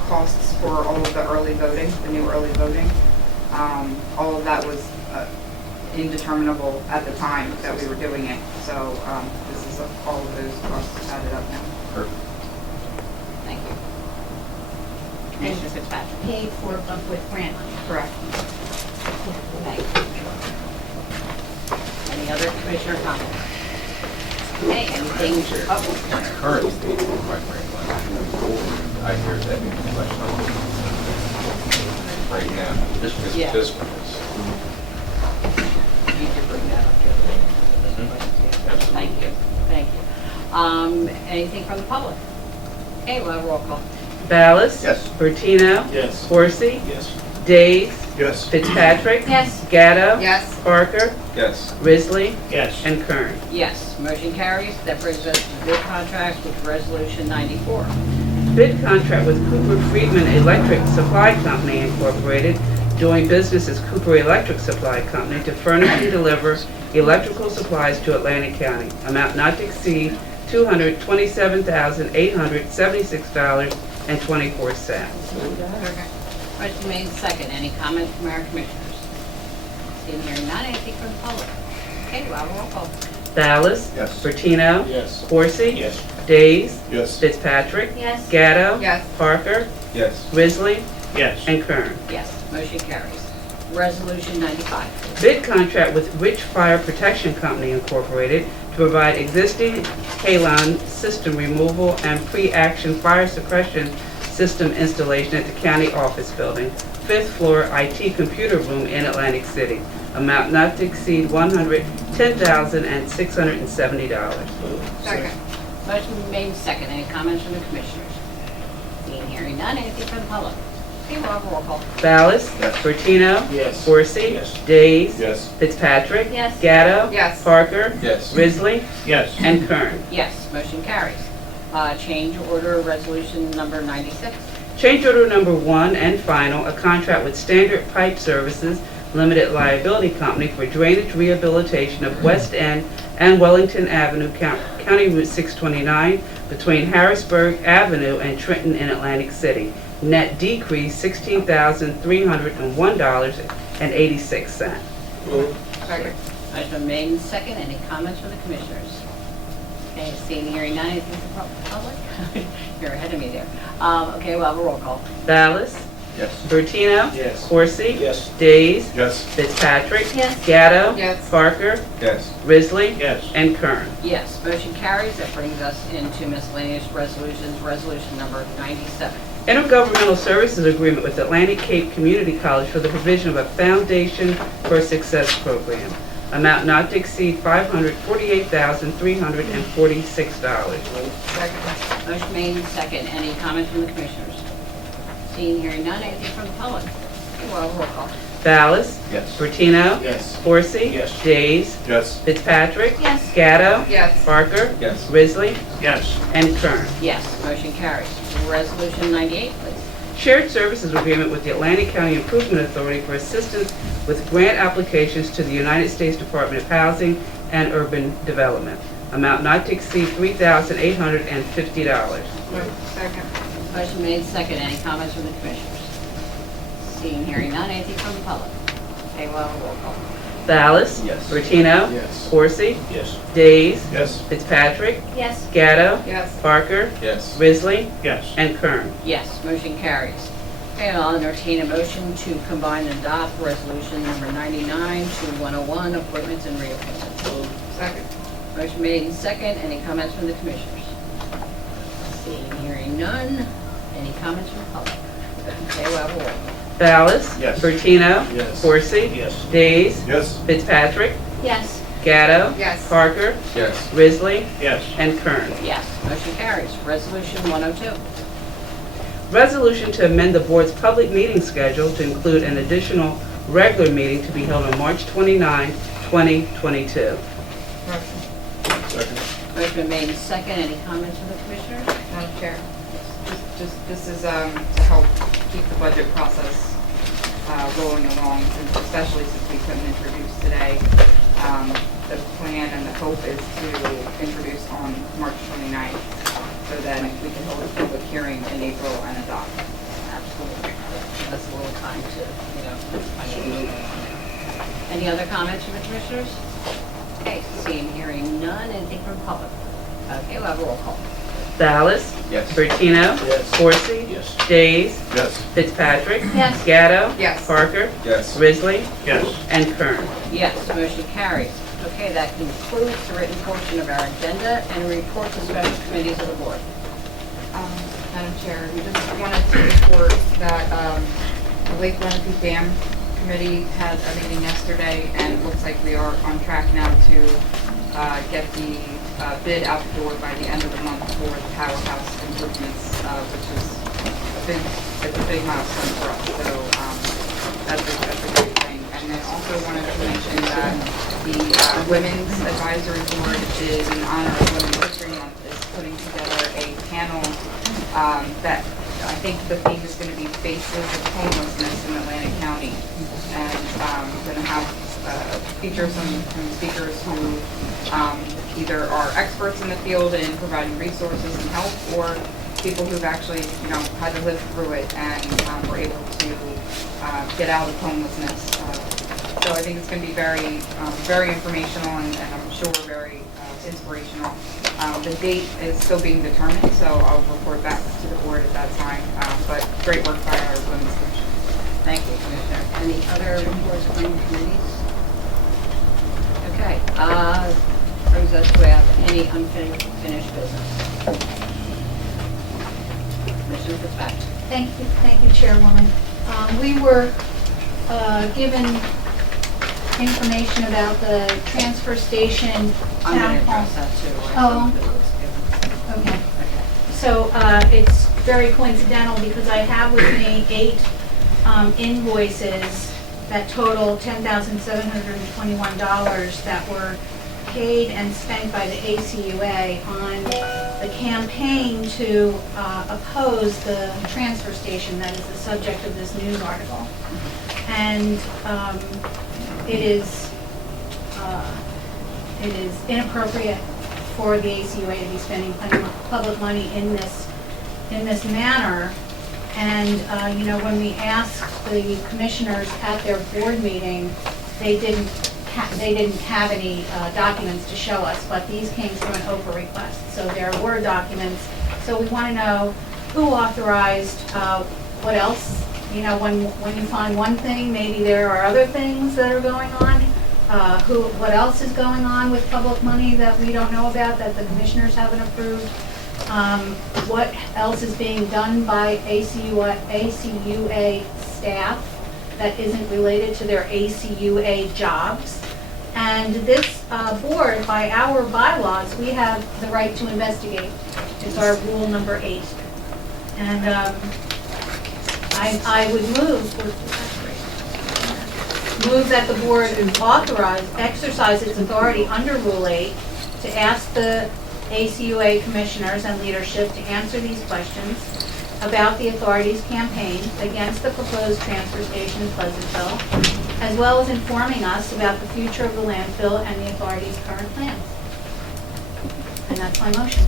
costs for all of the early voting, the new early voting. All of that was indeterminable at the time that we were doing it. So this is all of those costs added up now. Perfect. Thank you. Commissioner Fitzpatrick? Paid for but with grant money. Correct. Thank you. Any other commissioner comments? Okay, anything? Oh, Current state of my grant line, I hear that question right now. This one Yeah. is. you did bring that up, Joe. Thank you, thank you. Anything from the public? Okay, we'll have a roll call. Ballas? Yes. Bertino? Yes. Corsi? Yes. Days? Yes. Fitzpatrick? Yes. Gatto? Yes. Parker? Yes. Risley? Yes. And Kern. Yes, motion carries. That brings us to bid contracts with Resolution 94. Bid contract with Cooper Friedman Electric Supply Company Incorporated, doing business as Cooper Electric Supply Company, to furnish and deliver electrical supplies to Atlantic County. Amount not to exceed $227,876.24. Motion made second. Any comments from our commissioners? Seeing here none, anything from the public? Okay, we'll have a roll call. Ballas? Yes. Bertino? Yes. Corsi? Yes. Days? Yes. Fitzpatrick? Yes. Gatto? Yes. Parker? Yes. Risley? Yes. And Kern. Yes, motion carries. Resolution 95. Bid contract with Rich Fire Protection Company Incorporated to provide existing halon system removal and pre-action fire suppression system installation at the county office building, 5th floor IT computer room in Atlantic City. Amount not to exceed $110,670. Second. Motion made second. Any comments from the commissioners? Seeing here none, anything from the public? Okay, we'll have a roll call. Ballas? Yes. Bertino? Yes. Corsi? Yes. Days? Yes. Fitzpatrick? Yes. Gatto? Yes. Parker? Yes. Risley? Yes. And Kern. Yes, motion carries. Change order resolution number 96. Change order number 1 and final, a contract with Standard Pipe Services Limited Liability Company for drainage rehabilitation of West End and Wellington Avenue, County Route 629, between Harrisburg Avenue and Trenton in Atlantic City. Net decrease $16,301.86. Second. Motion been made and second. Any comments from the commissioners? Okay, seeing, hearing none, anything from the public? You're ahead of me there. Okay, we'll have a roll call. Ballas? Yes. Bertino? Yes. Corsi? Yes. Days? Yes. Fitzpatrick? Yes. Gatto? Yes. Parker? Yes. Risley? Yes. And Kern. Yes, motion carries. That brings us into miscellaneous resolutions, resolution number 97. Intergovernmental Services Agreement with Atlantic Cape Community College for the provision of a Foundation for Success program. Amount not to exceed $548,346. Second. Motion made and second. Any comments from the commissioners? Seeing, hearing none, anything from the public? Okay, we'll have a roll call. Ballas? Yes. Bertino? Yes. Corsi? Yes. Days? Yes. Fitzpatrick? Yes. Gatto? Yes. Parker? Yes. Risley? Yes. And Kern. Yes, motion carries. Resolution 98, please. Shared Services Agreement with the Atlantic County Improvement Authority for assistance with grant applications to the United States Department of Housing and Urban Development. Amount not to exceed $3,850. Second. Motion made second. Any comments from the commissioners? Seeing, hearing none, anything from the public? Okay, we'll have a roll call. Ballas? Yes. Bertino? Yes. Corsi? Yes. Days? Yes. Fitzpatrick? Yes. Gatto? Yes. Parker? Yes. Risley? Yes. And Kern. Yes, motion carries. Okay, I'll entertain a motion to combine and adopt resolution number 99 to 101, appointments and reappointments. Second. Motion made and second. Any comments from the commissioners? Seeing, hearing none. Any comments from the public? Okay, we'll have a roll call. Ballas? Yes. Bertino? Yes. Corsi? Yes. Days? Yes. Fitzpatrick? Yes. Gatto? Yes. Parker? Yes. Risley? Yes. And Kern. Yes, motion carries. Resolution 102. Resolution to amend the board's public meeting schedule to include an additional regular meeting to be held on March 29, 2022. Second. Motion been made and second. Any comments from the commissioners? Madam Chair, this is to help keep the budget process rolling along, especially since we couldn't introduce today. The plan and the hope is to introduce on March 29th, so then we can hold a public hearing in April and adopt. Absolutely. That's a little time to, kind of move on. Any other comments from the commissioners? Okay, seeing, hearing none. Anything from the public? Okay, we'll have a roll call. Ballas? Yes. Bertino? Yes. Corsi? Yes. Days? Yes. Fitzpatrick? Yes. Gatto? Yes. Parker? Yes. Risley? Yes. And Kern. Yes, motion carries. Okay, that concludes the written portion of our agenda and report to special committees of the board. Madam Chair, we just wanted to report that the Lake Lenape Dam Committee had a meeting yesterday, and it looks like we are on track now to get the bid out the door by the end of the month for the powerhouse improvements, which is it's a big milestone for us. So that's a great thing. And then also wanted to mention that the Women's Advisory Board, in honor of Women's History Month, is putting together a panel that I think the theme is going to be Faces of Homelessness in Atlantic County. And we're going to have feature some speakers who either are experts in the field in providing resources and help, or people who've actually, had to live through it and were able to get out of homelessness. So I think it's going to be very, very informational and I'm sure very inspirational. The date is still being determined, so I'll report back to the board at that time. But great work by our Women's Commission. Thank you, Commissioner. Any other reports from committees? Okay, brings us to have any unfinished business. Commissioner Fitzpatrick. Thank you, Chairwoman. We were given information about the transfer station I'm town going to hall. address that too. I Oh. think that was given. Okay. Okay. So it's very coincidental because I have with me 8 invoices that total $10,721 that were paid and spent by the ACUA on the campaign to oppose the transfer station that is the subject of this news article. And it is inappropriate for the ACUA to be spending public money in this manner. And when we asked the commissioners at their board meeting, they didn't have any documents to show us, but these came through an OPA request, so there were documents. So we want to know who authorized what else. When you find one thing, maybe there are other things that are going on. What else is going on with public money that we don't know about, that the commissioners haven't approved? What else is being done by ACUA staff that isn't related to their ACUA jobs? And this board, by our bylaws, we have the right to investigate. It's our rule number 8. And I would move that the board exercise its authority under Rule 8 to ask the ACUA commissioners and leadership to answer these questions about the authority's campaign against the proposed transfer station in Pleasantville, as well as informing us about the future of the landfill and the authority's current plans. And that's my motion.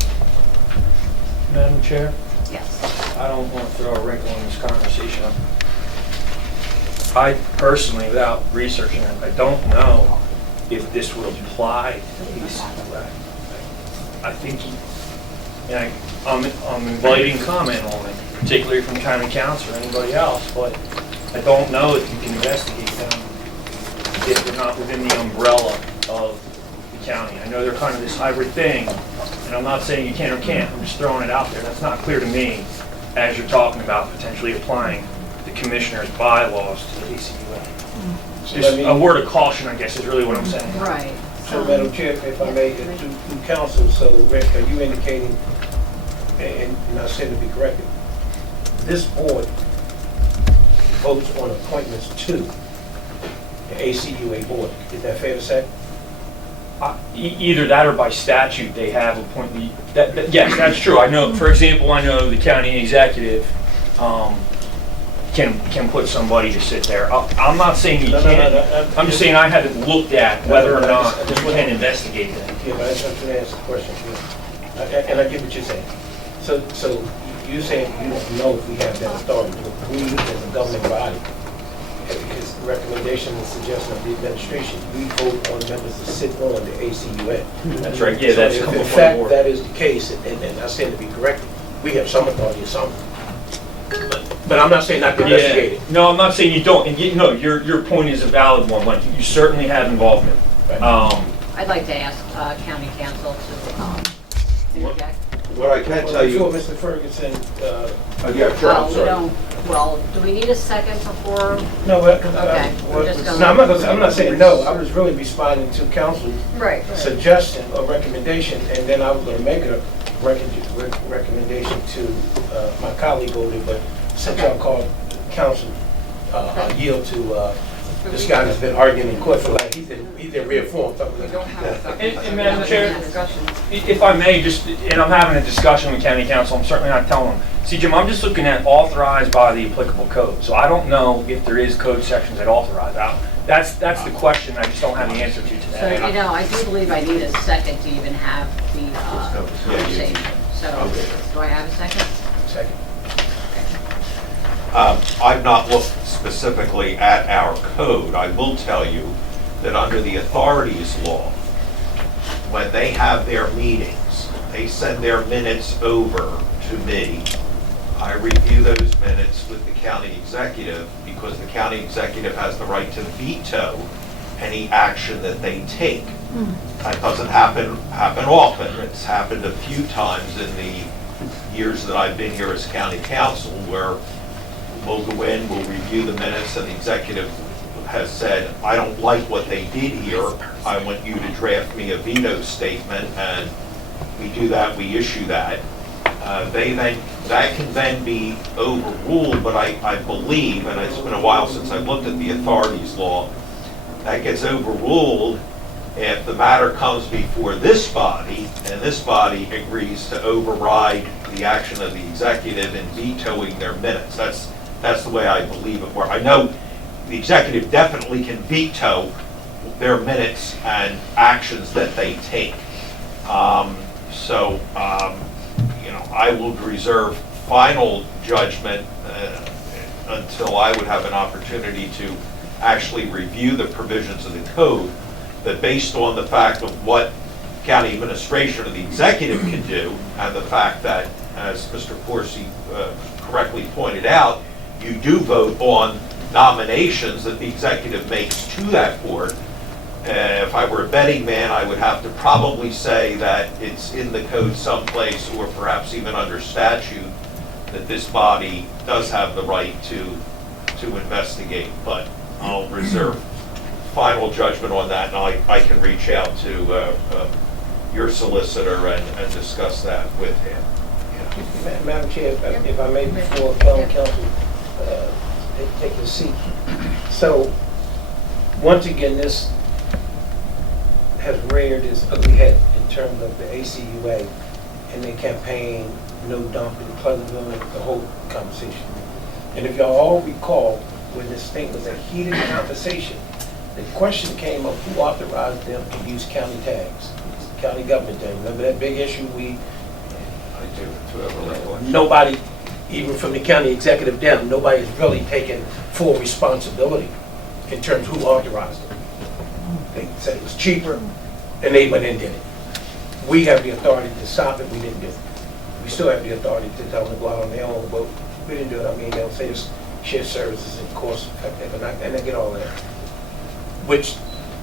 Madam Chair, Yes. I don't want to throw a wrinkle in this conversation. I personally, without researching it, I don't know if this would apply to ACUA. I think, I'm inviting comment on it, particularly from county council or anybody else, but I don't know if you can investigate them if they're not within the umbrella of the county. I know they're kind of this hybrid thing, and I'm not saying you can or can't, I'm just throwing it out there. That's not clear to me as you're talking about potentially applying the commissioner's bylaws to the ACUA. Just a word of caution, I guess, is really what I'm saying. Right. So, Madam Chair, if I may, to council, so Rick, are you indicating, and I said to be corrected, this board votes on appointments to the ACUA board. Is that fair to say? Either that or by statute, they have appointment. Yes, that's true. I know, for example, I know the county executive can put somebody to sit there. I'm not saying you can't. I'm just saying I haven't looked at whether or not you can investigate that. Yeah, but I just want to ask the question. And I get what you're saying. So you're saying you don't know if we have that authority to approve as a governing body? Because the recommendation and suggestion of the administration, we vote on members to sit on the ACUA. That's right. Yeah, that's so come if in before the fact board. that is the case, and I stand to be corrected, we have some authority or something. But I'm not saying not to investigate it. No, I'm not saying you don't. And your point is a valid one. Like, you certainly have involvement. Right. I'd like to ask county council to interject. What I can tell Before you, Mr. Ferguson, yeah, sure, I'm sorry. Do we need a second before? no, but, Okay, we're just gonna- no, I'm not saying no. I was really responding to council's Right. suggestion or recommendation, and then I was going to make a recommendation to my colleague over there, but since y'all called council, I yield to this guy that's been arguing in court for like, he's in real form. And Madam Chair, if I may, and I'm having a discussion with county council, I'm certainly not telling them. See, Jim, I'm just looking at authorized by the applicable code, so I don't know if there is code sections that authorize that. That's the question I just don't have the answer to So, today. I do believe I need a second to even have the conversation. So, do I have a second? Second. I've not looked specifically at our code. I will tell you that under the authorities law, when they have their meetings, they send their minutes over to me. I review those minutes with the county executive because the county executive has the right to veto any action that they take. That doesn't happen often. It's happened a few times in the years that I've been here as county council where we'll go in, we'll review the minutes, and the executive has said, I don't like what they did here. I want you to draft me a veto statement, and we do that, we issue that. That can then be overruled, but I believe, and it's been a while since I've looked at the authorities law, that gets overruled if the matter comes before this body, and this body agrees to override the action of the executive in vetoing their minutes. That's the way I believe it works. I know the executive definitely can veto their minutes and actions that they take. I will reserve final judgment until I would have an opportunity to actually review the provisions of the code, that based on the fact of what county administration or the executive can do, and the fact that, as Mr. Corsi correctly pointed out, you do vote on nominations that the executive makes to that board. If I were a betting man, I would have to probably say that it's in the code someplace, or perhaps even under statute, that this body does have the right to investigate, but I'll reserve final judgment on that, and I can reach out to your solicitor and discuss that with him. Madam Chair, if I may, before council take a seat. So, once again, this has reared its ugly head in terms of the ACUA and their campaign, no dumping, Pleasantville, and the whole conversation. And if y'all all recall, when this thing was a heated conversation, the question came up, who authorized them to use county tags? County government tags. Remember that big issue? Nobody, even from the county executive down, nobody has really taken full responsibility in terms of who authorized it. They said it was cheaper, and they went and did it. We have the authority to stop it. We didn't do it. We still have the authority to tell them to go out on their own, but we didn't do it. I mean, they'll say it's shared services and cost effective, and they get all that. Which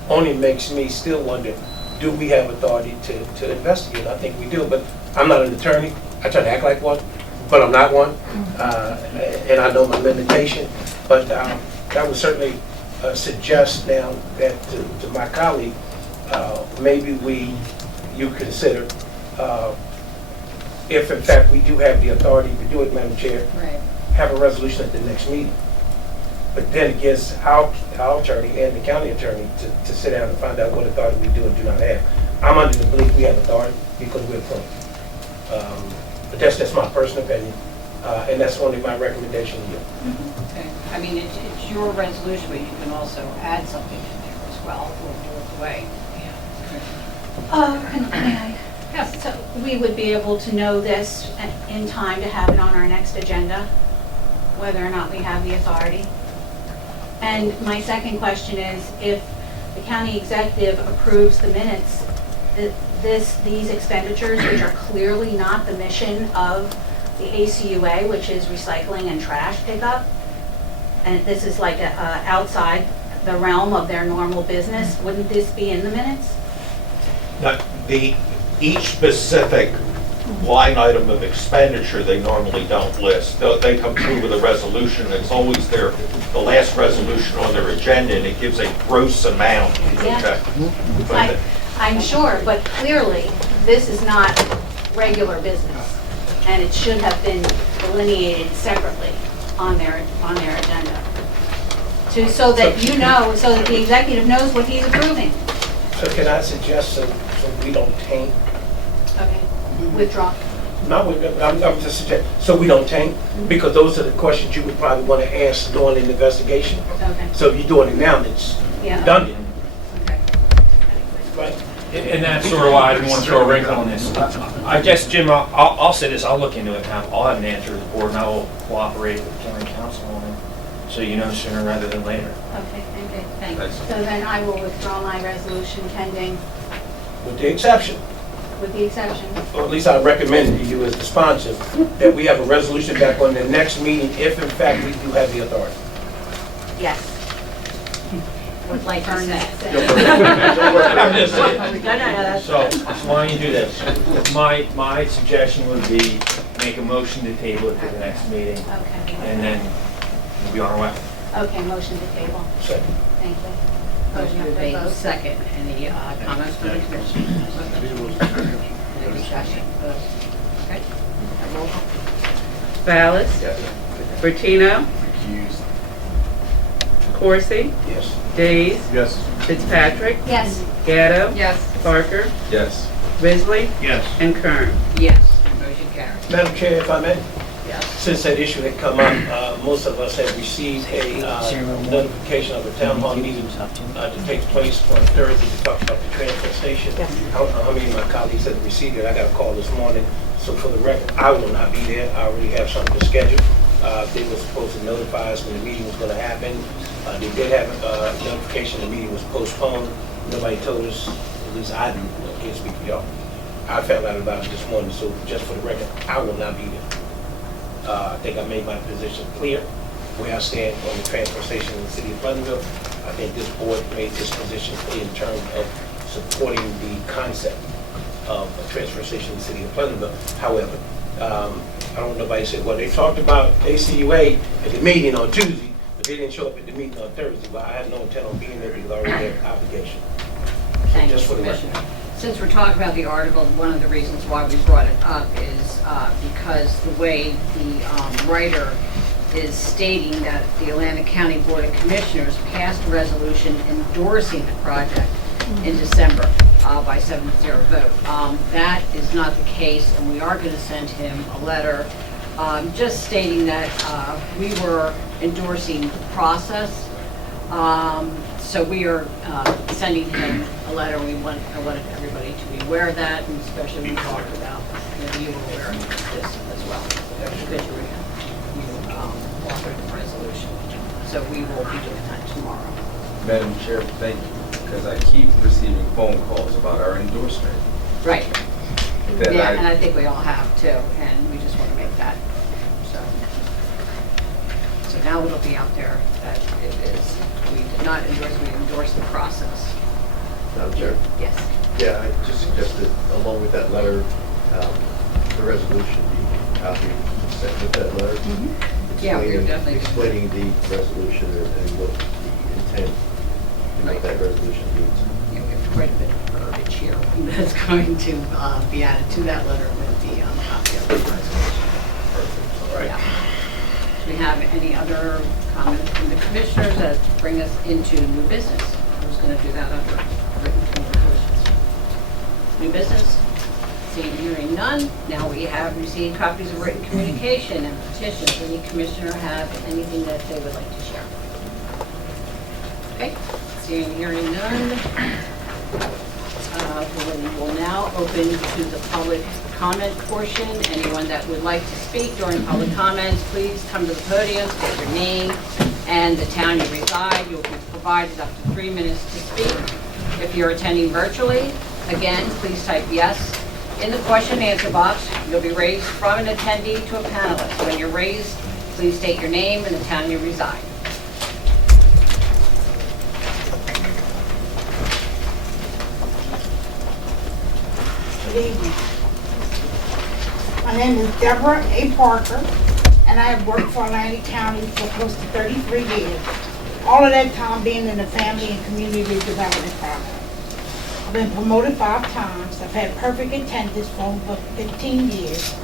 only makes me still wonder, do we have authority to investigate? I think we do, but I'm not an attorney. I try to act like one, but I'm not one, and I know my limitation. But I would certainly suggest now that to my colleague, maybe you consider, if in fact we do have the authority to do it, Madam Chair, Right. have a resolution at the next meeting. But then it gives our attorney and the county attorney to sit down and find out what authority we do and do not have. I'm under the belief we have authority because we're appointed. But that's my personal opinion, and that's only my recommendation to you. Okay. I mean, it's your resolution, but you can also add something in there as well, or do it the way. May I? Yes. So we would be able to know this in time to have it on our next agenda, whether or not we have the authority. And my second question is, if the county executive approves the minutes, these expenditures, which are clearly not the mission of the ACUA, which is recycling and trash pickup, and this is like outside the realm of their normal business, wouldn't this be in the minutes? Now, each specific line item of expenditure, they normally don't list. They come through with a resolution. It's always the last resolution on their agenda, and it gives a gross amount. Yeah. I'm sure, but clearly, this is not regular business, and it should have been delineated separately on their agenda. So that you know, so that the executive knows what he's approving. So can I suggest so we don't taint? Okay, withdraw. I'm just suggesting, so we don't taint, because those are the questions you would probably want to ask during an investigation. Okay. So if you're doing it now, it's Yeah. redundant. Okay. Right? And that's sort of why I didn't want to throw a wrinkle on this. I guess, Jim, I'll say this, I'll look into it, and I'll have an answer to the board, and I will cooperate with the county council on it, so you know sooner rather than later. Okay, thank you. Thanks. So then I will withdraw my resolution pending, With the exception, with the exception. or at least I recommend to you as the sponsor, that we have a resolution back on the next meeting if in fact we do have the authority. Yes. Would like to say. I'm just saying. No, So why don't you do this? My suggestion would be make a motion to table it to the next meeting, Okay. and then we'll be on our way. Okay, motion to table. Second. Thank you. Motion Open up for made, vote. second. Any comments from the commission? Any discussion? Okay. Roll call. Ballas? Yes. Bertino? Recused. Corsi, Yes. Days, Yes. Fitzpatrick, Yes. Gatto, Yes. Parker, Yes. Risley, Yes. and Kern. Yes, motion carries. Madam Chair, if I may, Yes. since that issue had come up, most of us have received a notification of a town hall meeting to take place on Thursday to talk about the transfer station. How many of my colleagues have received it? I got a call this morning, so for the record, I will not be there. I already have something scheduled. They were supposed to notify us when the meeting was going to happen. They did have a notification the meeting was postponed. Nobody told us, at least I didn't, I can't speak for y'all. I found out about it this morning, so just for the record, I will not be there. I think I made my position clear, where I stand on the transfer station in the city of Pleasantville. I think this board made this position clear in terms of supporting the concept of a transfer station in the city of Pleasantville. However, I don't know, nobody said, well, they talked about ACUA at the meeting on Tuesday, but they didn't show up at the meeting on Thursday. Well, I have no intent on being there because I already have an obligation. Thank you, Just for the record. Commissioner. Since we're talking about the article, one of the reasons why we brought it up is because the way the writer is stating that the Atlantic County Board of Commissioners passed a resolution endorsing the project in December by 7-0 vote. That is not the case, and we are going to send him a letter just stating that we were endorsing the process. So we are sending him a letter. I wanted everybody to be aware of that, and especially we talked about, you were aware of this as well, because you authored the resolution. So we will be doing that tomorrow. Madam Chair, thank you, because I keep receiving phone calls about our endorsement. Right. That Yeah, and I think we all have too, and we just want to make that, so now it'll be out there that it is, we did not endorse, we endorsed the process. Madam Chair? Yes. Yeah, I just suggested, along with that letter, the resolution be copied and sent with that letter. Yeah, we're explaining- definitely. Explaining the resolution and what the intent, and what that resolution means. Yeah, we have quite a bit of verbiage here that's going to be added to that letter with the copy of the resolution. Perfect, all right. Yeah. Do we have any other comments from the commissioners that bring us into new business? I was going to do that under written communications. New business? Seeing and hearing none. Now we have received copies of written communication and petitions. Any commissioner have anything that they would like to share? Okay, seeing and hearing none. We will now open to the public comment portion. Anyone that would like to speak during public comments, please come to the podium, state your name and the town you reside. You'll be provided up to 3 minutes to speak. If you're attending virtually, again, please type yes in the question and answer box. You'll be raised from an attendee to a panelist. When you're raised, please state your name and the town you reside. Good evening. My name is Deborah A. Parker, and I have worked for Atlantic County for close to 33 years. All of that time being in the family and community development program. I've been promoted 5 times. I've had perfect attendance for over 15 years.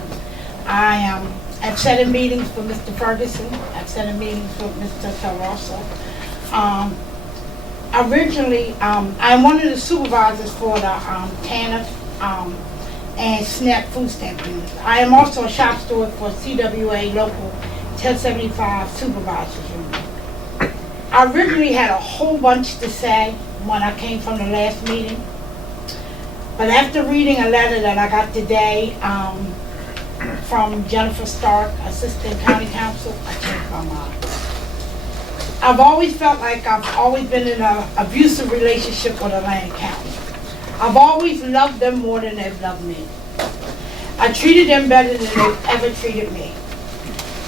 I've sat in meetings for Mr. Ferguson. I've sat in meetings for Mr. Terrosa. Originally, I'm one of the supervisors for the TANF and SNAP food stamp units. I am also a shop steward for CWA Local 1075 Supervisors Union. I originally had a whole bunch to say when I came from the last meeting, but after reading a letter that I got today from Jennifer Stark, Assistant County Counsel, I changed my mind. I've always felt like I've always been in an abusive relationship with Atlantic County. I've always loved them more than they've loved me. I treated them better than they've ever treated me.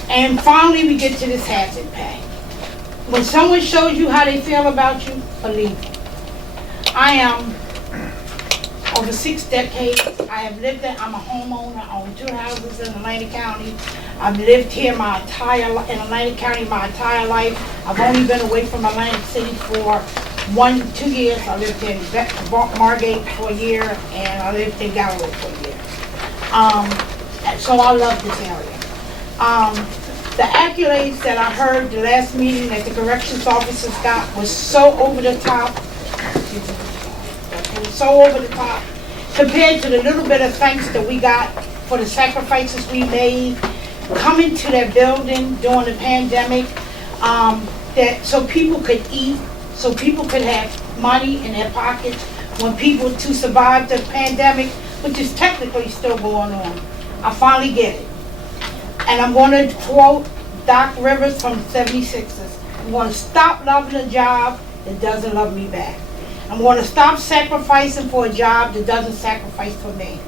And finally we get to this hazard pay. When someone shows you how they feel about you, believe them. I am over 6 decades. I have lived there. I'm a homeowner. I own 2 houses in Atlantic County. I've lived here in Atlantic County my entire life. I've only been away from Atlantic City for 2 years. I lived in Margate for a year, and I lived in Galloway for a year. So I love this area. The accolades that I heard the last meeting that the corrections officers got was so over the top. It was so over the top compared to the little bit of thanks that we got for the sacrifices we made coming to that building during the pandemic, that so people could eat, so people could have money in their pockets when people to survive the pandemic, which is technically still going on. I finally get it. And I'm going to quote Doc Rivers from the 76ers. I'm going to stop loving a job that doesn't love me back. I'm going to stop sacrificing for a job that doesn't sacrifice for me.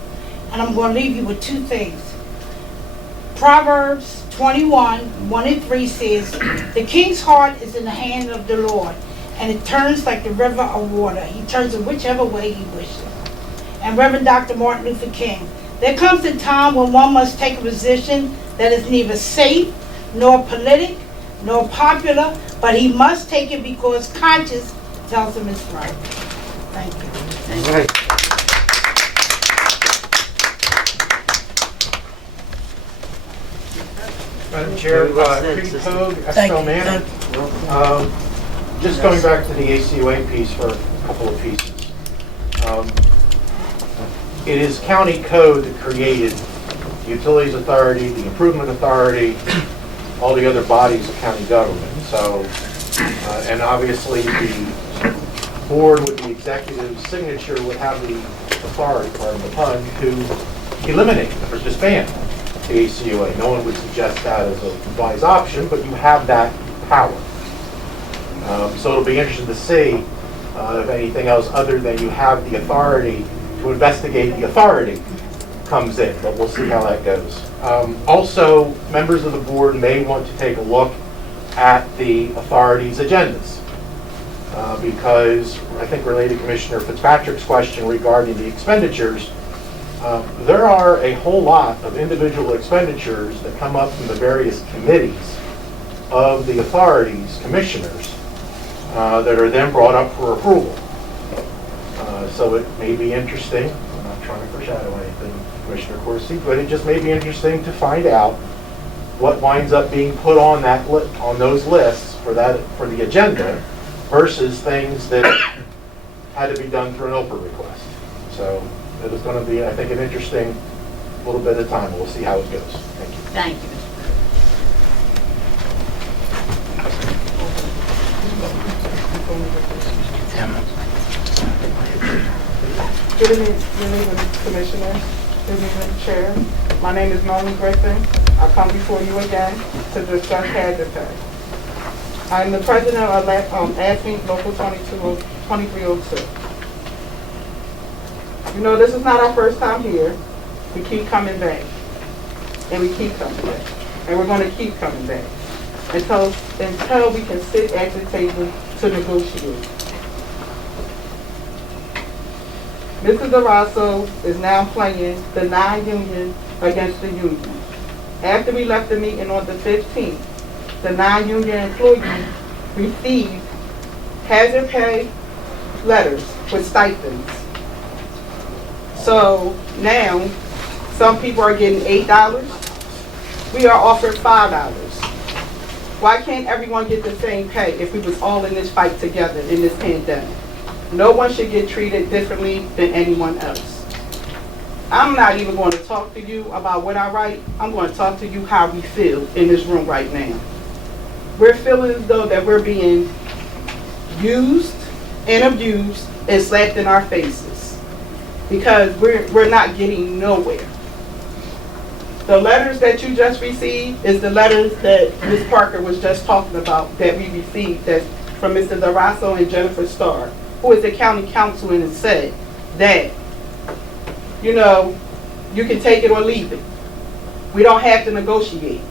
And I'm going to leave you with two things. Proverbs 21:1-3 says, "The king's heart is in the hand of the Lord, and it turns like the river of water. He turns it whichever way he wishes." And Reverend Dr. Martin Luther King, "There comes a time when one must take a position that is neither safe, nor politic, nor popular, but he must take it because conscience tells him it's right." Thank you. Right. Madam Chair, Creed Pogue, Estill Manor. Just going back to the ACUA piece for a couple of pieces. It is county code that created the Utilities Authority, the Improvement Authority, all the other bodies of county government. So, and obviously the board with the executive signature would have the authority, pardon the pun, to eliminate or disband the ACUA. No one would suggest that as a wise option, but you have that power. So it'll be interesting to see if anything else other than you have the authority to investigate the authority comes in, but we'll see how that goes. Also, members of the board may want to take a look at the authority's agendas because I think related to Commissioner Fitzpatrick's question regarding the expenditures, there are a whole lot of individual expenditures that come up from the various committees of the authority's commissioners that are then brought up for approval. So it may be interesting, I'm not trying to foreshadow anything, Commissioner Corsi, but it just may be interesting to find out what winds up being put on that on those lists for the agenda versus things that had to be done through an Oprah request. So it is going to be, I think, an interesting little bit of time. We'll see how it goes. Thank you. Thank you, Good evening, Commissioners. Good evening, Chair. My name is Melanie Griffin. I come before you again to discuss hazard pay. I am the president of AFSCME Local 2302. You know, this is not our first time here. We keep coming back. And we keep coming back. And we're going to keep coming back until we can sit at the table to negotiate. Mr. Durasso is now playing the non-union against the union. After we left the meeting on the 15th, the non-union employees received hazard pay letters with stipends. So now, some people are getting $8. We are offered $5. Why can't everyone get the same pay if we was all in this fight together in this pandemic? No one should get treated differently than anyone else. I'm not even going to talk to you about what I write. I'm going to talk to you how we feel in this room right now. We're feeling as though that we're being used and abused and slapped in our faces because we're not getting nowhere. The letters that you just received is the letters that Ms. Parker was just talking about that we received that's from Mr. Durasso and Jennifer Starr, who is the county council, and has said that, you know, you can take it or leave it. We don't have to negotiate.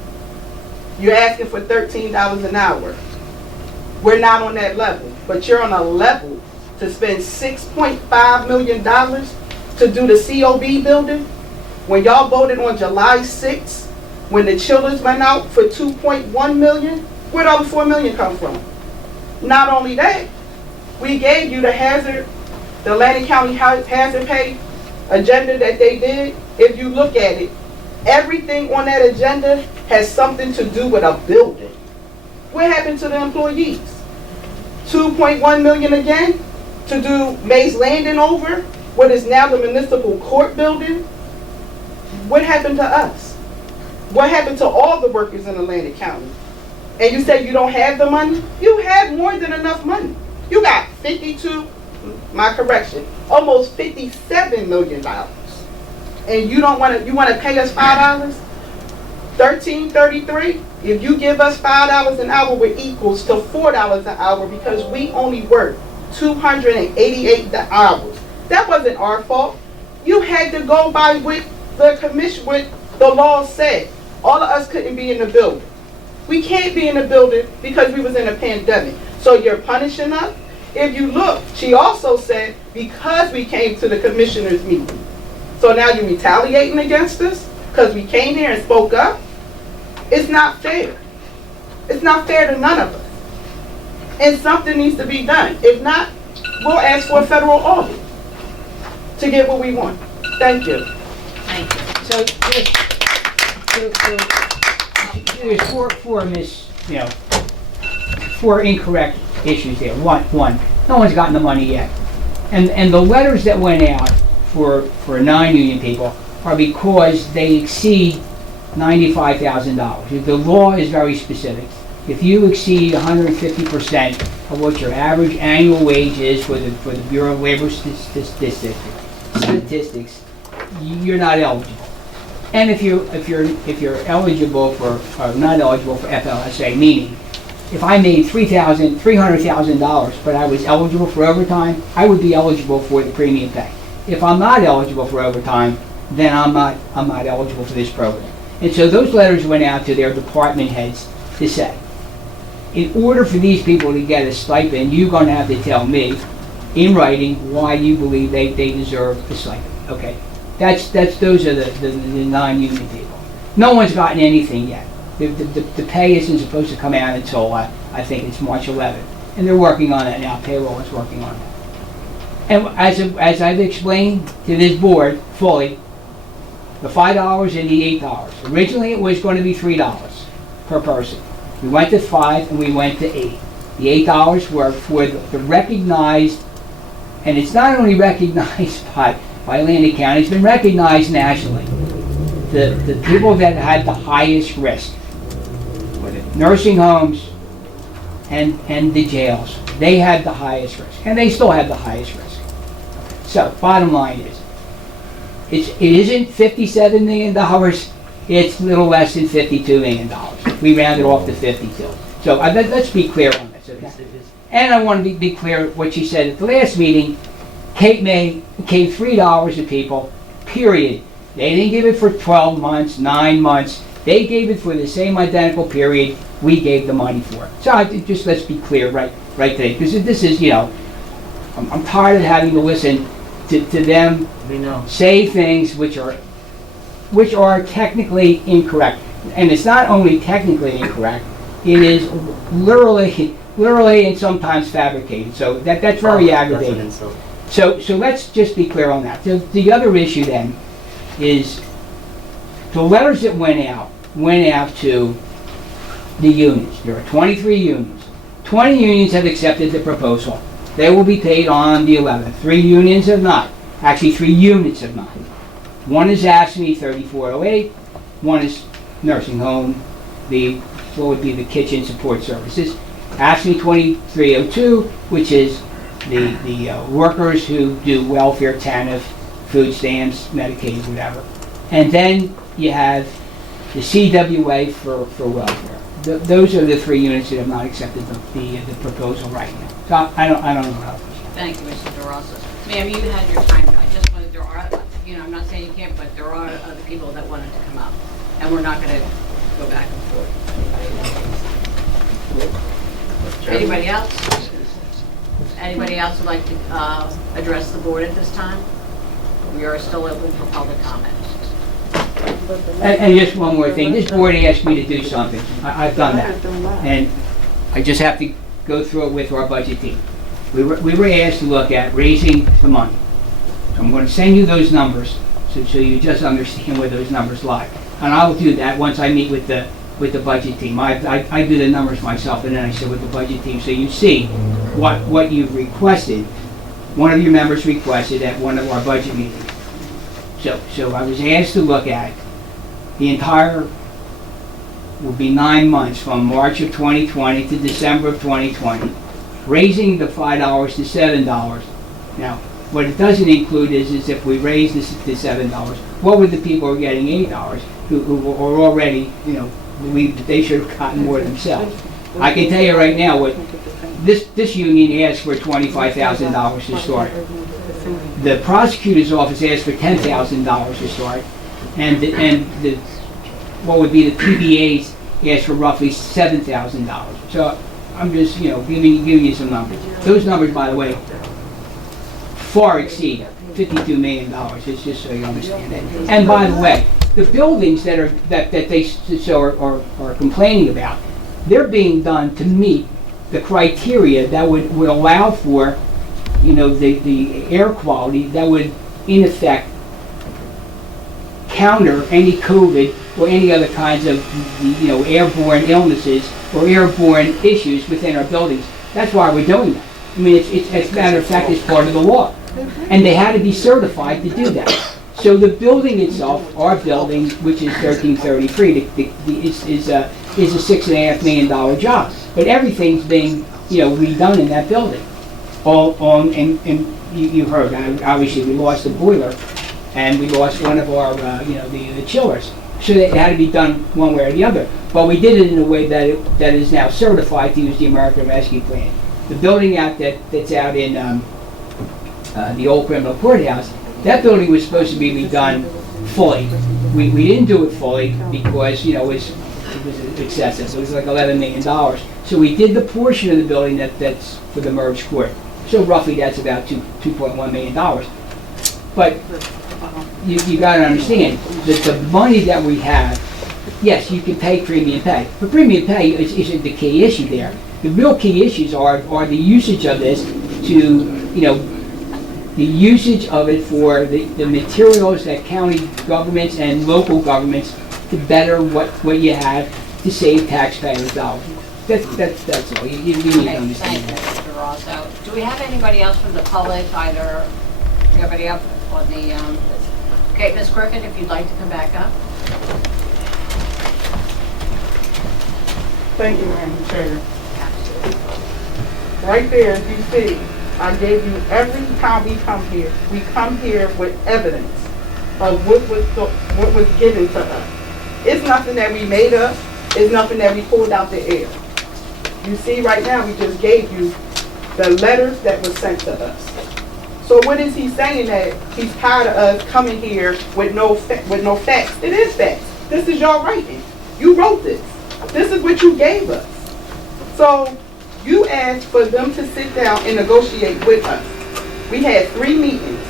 You're asking for $13 an hour. We're not on that level, but you're on a level to spend $6.5 million to do the COB building. When y'all voted on July 6th, when the children went out for $2.1 million, where'd all the $4 million come from? Not only that, we gave you the Atlantic County hazard pay agenda that they did. If you look at it, everything on that agenda has something to do with a building. What happened to the employees? 2.1 million again to do Mays Landing over, what is now the municipal court building? What happened to us? What happened to all the workers in Atlantic County? And you say you don't have the money? You have more than enough money. You got almost $57 million. And you don't want to, you want to pay us $5? $13.33? If you give us $5 an hour, it equals to $4 an hour because we only work 288 hours. That wasn't our fault. You had to go by what the commission, what the law said. All of us couldn't be in the building. We can't be in the building because we was in a pandemic. So you're punishing us? If you look, she also said because we came to the commissioners meeting. So now you're retaliating against us because we came here and spoke up? It's not fair. It's not fair to none of us. And something needs to be done. If not, we'll ask for a federal audit to get what we want. Thank you. Thank you. So there's four incorrect issues there. One, no one's gotten the money yet. And the letters that went out for non-union people are because they exceed $95,000. The law is very specific. If you exceed 150% of what your average annual wage is for the Bureau of Labor Statistics, you're not eligible. And if you're eligible for, or not eligible for FLSA, meaning if I made $300,000, but I was eligible for overtime, I would be eligible for the premium pay. If I'm not eligible for overtime, then I'm not eligible for this program. And so those letters went out to their department heads to say, in order for these people to get a stipend, you're going to have to tell me in writing why you believe they deserve the stipend. Okay, those are the non-union people. No one's gotten anything yet. The pay isn't supposed to come out until I think it's March 11th, and they're working on that now. Payroll is working on that. And as I've explained to this board fully, the $5 and the $8. Originally, it was going to be $3 per person. We went to 5 and we went to 8. The $8 were for the recognized, and it's not only recognized by Atlantic County, it's been recognized nationally. The people that had the highest risk were the nursing homes and the jails. They had the highest risk, and they still have the highest risk. So, bottom line is, it isn't $57 million, it's a little less than $52 million. We rounded off to 52. So let's be clear on this, okay? And I want to be clear what she said at the last meeting. Cape May gave $3 to people, period. They didn't give it for 12 months, 9 months. They gave it for the same identical period we gave the money for. So let's be clear right today, because this is, I'm tired of having to listen to them say things which are technically incorrect. And it's not only technically incorrect, it is literally and sometimes fabricated. So that's very aggravating. So let's just be clear on that. The other issue then is the letters that went out to the unions. There are 23 unions. 20 unions have accepted the proposal. They will be paid on the 11th. 3 unions have not. Actually, 3 units have not. One is AFSCME 3408. One is nursing home, what would be the kitchen support services. AFSCME 2302, which is the workers who do welfare, TANF, food stamps, Medicaid, whatever. And then you have the CWA for welfare. Those are the 3 units that have not accepted the proposal right now. So I don't know how. Thank you, Mr. DeRosa. Ma'am, you had your time. I just wanted, there are, I'm not saying you can't, but there are other people that wanted to come up. And we're not going to go back and forth. Anybody else? Anybody else would like to address the board at this time? We are still open for public comments. And just one more thing. This board asked me to do something. I've done that. And I just have to go through it with our budget team. We were asked to look at raising the money. So I'm going to send you those numbers so you just understand where those numbers lie. And I will do that once I meet with the budget team. I do the numbers myself, and then I sit with the budget team, so you see what you've requested. One of your members requested at one of our budget meetings. So I was asked to look at the entire, will be 9 months from March of 2020 to December of 2020, raising the $5 to $7. Now, what it doesn't include is if we raise this to $7, what would the people who are getting $8 who are already, believe that they should have gotten more themselves? I can tell you right now, what this union asked for $25,000 to start. The prosecutor's office asked for $10,000 to start, and what would be the PBAs asked for roughly $7,000. So I'm just, giving you some numbers. Those numbers, by the way, far exceed $52 million. It's just so you understand it. And by the way, the buildings that they are complaining about, they're being done to meet the criteria that would allow for, the air quality that would, in effect, counter any COVID or any other kinds of, airborne illnesses or airborne issues within our buildings. That's why we're doing that. I mean, it's as a matter of fact, it's part of the law. And they had to be certified to do that. So the building itself, our building, which is 1333, is a $6.5 million job. But everything's being, redone in that building. And you heard, obviously we lost the boiler, and we lost one of our, the chillers. So it had to be done one way or the other. But we did it in a way that is now certified to use the American Rescue Plan. The building that's out in the old criminal courthouse, that building was supposed to be redone fully. We didn't do it fully because, it was excessive. It was like $11 million. So we did the portion of the building that's for the merged court. So roughly that's about $2.1 million. But you got to understand that the money that we have, yes, you can pay premium pay. But premium pay isn't the key issue there. The real key issues are the usage of this to, the usage of it for the materials that county governments and local governments to better what you have to save taxpayers' dollars. That's all. You need to understand that. Thank you, Mr. Rosso. Do we have anybody else from the public, either, anybody up on the, okay, Ms. Griffin, if you'd like to come back up. Thank you, Madam Chair. Right there, as you see, I gave you every time we come here with evidence of what was given to us. It's nothing that we made up. It's nothing that we pulled out the air. You see right now, we just gave you the letters that were sent to us. So what is he saying, that he's tired of us coming here with no facts? It is facts. This is your writing. You wrote this. This is what you gave us. So you asked for them to sit down and negotiate with us. We had 3 meetings.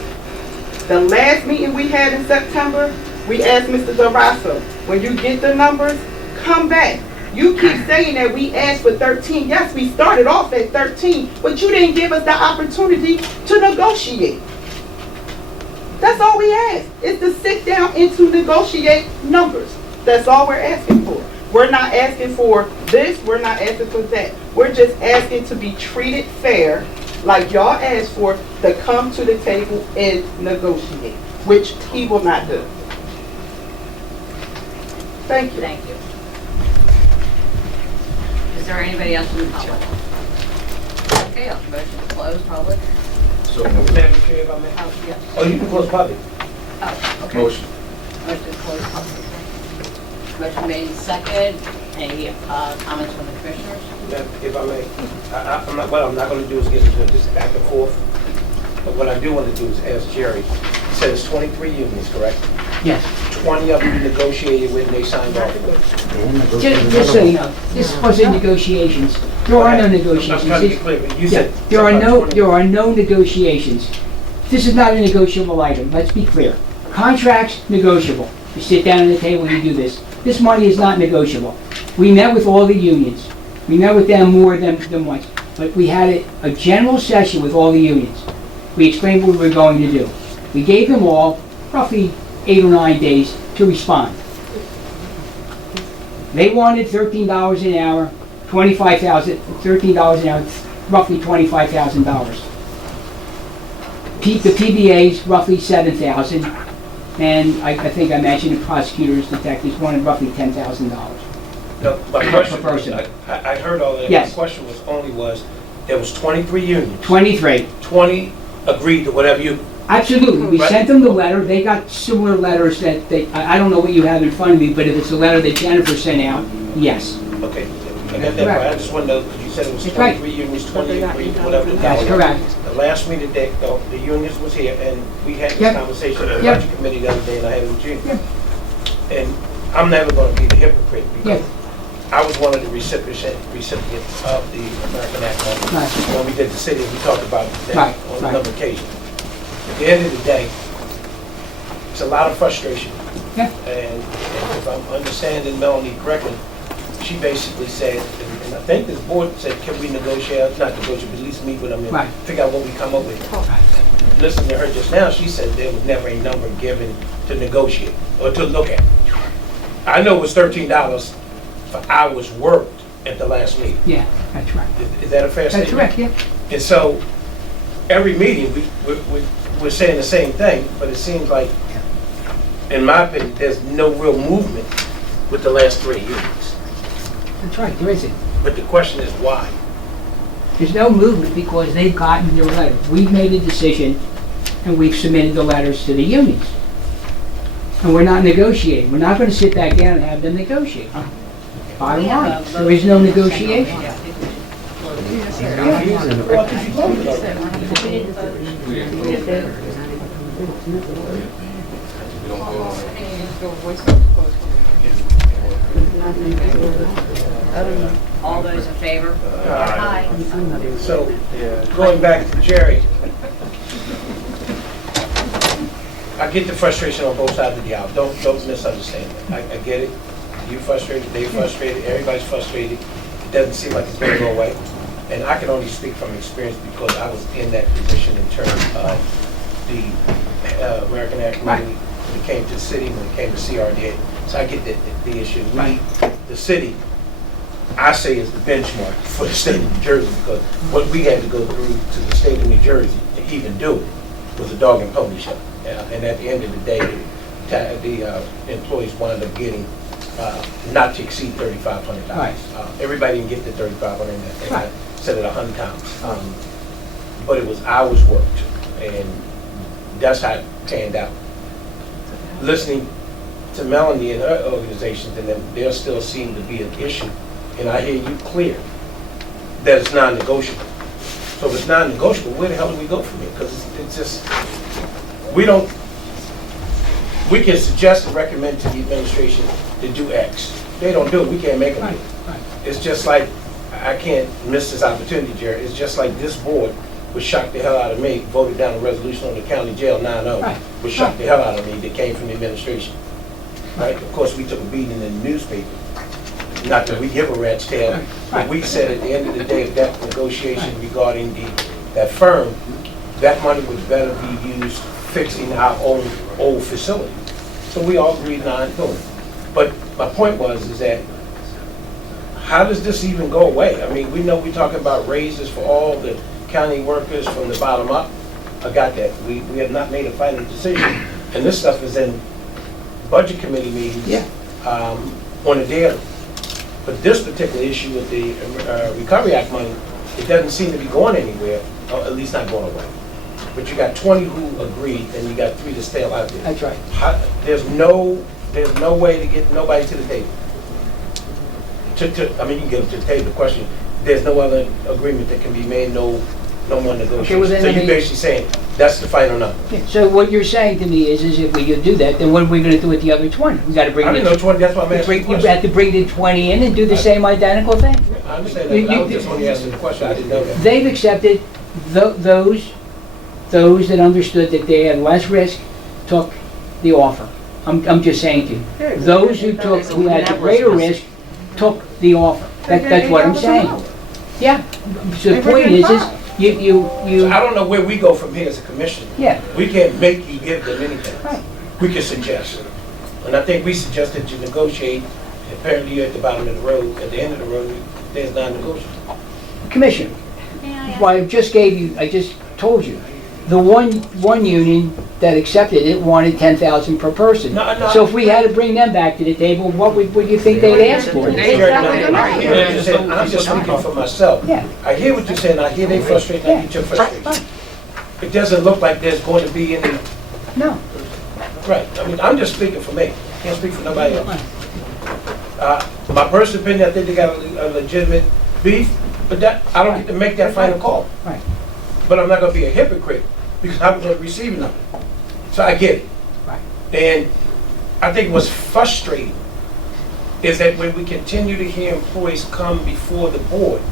The last meeting we had in September, we asked Mr. Darasso, when you get the numbers, come back. You keep saying that we asked for 13. Yes, we started off at 13, but you didn't give us the opportunity to negotiate. That's all we asked, is to sit down and to negotiate numbers. That's all we're asking for. We're not asking for this, we're not asking for that. We're just asking to be treated fair, like y'all asked for, to come to the table and negotiate, which he will not do. Thank you. Thank you. Is there anybody else in the public? Okay, I'll motion to close public. So, Madam Chair, if I may. Oh, yes. Oh, you can close public. Oh, okay. motion. Motion to close public. Motion made second. Any comments from the commissioners? If I may, what I'm not going to do is get into this back and forth. But what I do want to do is ask Jerry. He said it's 23 unions, correct? Yes. 20 of them you negotiated with and they signed off with. Just so you know, this wasn't negotiations. There are no negotiations. I'm trying to be clear, but you said There are no negotiations. This is not a negotiable item, let's be clear. Contracts, negotiable. You sit down at the table and you do this. This money is not negotiable. We met with all the unions. We met with them more than once. But we had a general session with all the unions. We explained what we were going to do. We gave them all roughly 8 or 9 days to respond. They wanted $13 an hour, $13 an hour, roughly $25,000. The PBA's roughly 7,000, and I think I mentioned the prosecutors, detectives wanted roughly $10,000. No, my question, Per person. I heard all that. Yes. My question was, there was 23 unions. 23. 20 agreed to whatever you, Absolutely. We Right. sent them the letter. They got similar letters that I don't know what you have in front of me, but if it's a letter that Jennifer sent out, yes. okay. I got that, right. I just wanted to know, because you said it was That's right. 23 unions, 20 agreed to whatever the That's dollar. correct. The last meeting, the unions was here, and we had this Yep. conversation in the Yep. budget committee the other day, and I had it with Gene. And I'm never gonna be the hypocrite, because I was one of the recipients of the American Act money. Right. When we did the city, we talked about that Right, on a right. number of occasions. At the end of the day, it's a lot of frustration. Yeah. And if I'm understanding Melanie correctly, she basically said, and I think this board said, can we negotiate, not negotiate, but at least meet with them Right. and figure out what we come up with. Listening to her just now, she said there was never a number given to negotiate or to look at. I know it was $13 for hours worked at the last meeting. Yeah, that's right. Is that a fair That's statement? correct, yeah. And so, every meeting, we're saying the same thing, but it seems like, in my opinion, there's no real movement with the last 3 unions. That's right, there isn't. But the question is why? There's no movement because they've gotten their letter. We've made a decision and we've submitted the letters to the unions. And we're not negotiating. We're not going to sit back down and have them negotiate. Bottom line, there is no negotiation. All those in favor? Aye. So, going back to Jerry, I get the frustration on both sides of the aisle. Don't misunderstand me. I get it. You frustrated, they frustrated, everybody's frustrated. It doesn't seem like it's going to go away. And I can only speak from experience because I was in that position in terms of the American Act money when it came to the city, when it came to CRDA. So I get the issue. We, the city, I say is the benchmark for the state of New Jersey, because what we had to go through to the state of New Jersey to even do it was a dog and pony show. And at the end of the day, the employees wound up getting not to exceed $3,500. Right. Everybody didn't get the $3,500, and I said it 100 times. But it was hours worked, and that's how it panned out. Listening to Melanie and her organizations, and then there still seem to be an issue, and I hear you clear that it's non-negotiable. So if it's non-negotiable, where the hell do we go from here? Because it's just, we can suggest and recommend to the administration to do X. If they don't do it, we can't make them do it. It's just like, I can't miss this opportunity, Jerry. It's just like this board, which shocked the hell out of me, voted down a resolution on the county jail 9-0, which shocked the hell out of me, that came from the administration. Right? Of course, we took a beating in the newspaper. Not that we give a rat's tail, but we said at the end of the day of that negotiation regarding that firm, that money would better be used fixing our own old facility. So we all agreed not doing it. But my point is that how does this even go away? I mean, we know we're talking about raises for all the county workers from the bottom up. I got that. We have not made a final decision. And this stuff is in budget committee meetings on a daily. But this particular issue with the Recovery Act money, it doesn't seem to be going anywhere, or at least not going away. But you got 20 who agreed, and you got 3 that still out there. That's right. There's no way to get nobody to the table. I mean, you can get them to the table. The question, there's no other agreement that can be made, no more negotiation. then So I you're mean- basically saying, that's the final number. Yeah, so what you're saying to me is if we could do that, then what are we going to do with the other 20? We got to bring I didn't know 20, that's why I'm asking the You question. have to bring the 20 in and do the same identical thing. I understand that, but I was just only asking the question, I didn't know that. They've accepted those that understood that they had less risk took the offer. I'm just saying to you. Those who had the greater risk took the offer. That's what I'm saying. Yeah. So the point is you. So I don't know where we go from here as a commission. Yeah. We can't make you give them anything. We can suggest. And I think we suggested you negotiate Apparently you're at the bottom of the road, at the end of the road, there's non-negotiable. Commissioner, well, I just told you, the one union that accepted it wanted 10,000 per person. No. So if we had to bring them back to the table, what would you think they'd ask for? I hear what you're saying. I'm just speaking for myself. Yeah. I hear what you're saying, I hear they frustration, I get your frustration. It doesn't look like there's going to be any, No. right, I mean, I'm just speaking for me, can't speak for nobody else. My personal opinion, I think they got a legitimate beef, but that, I don't get to make that final call. Right. But I'm not gonna be a hypocrite, because I'm the receiving of it. So I get it. Right. And I think what's frustrating is that when we continue to hear employees come before the board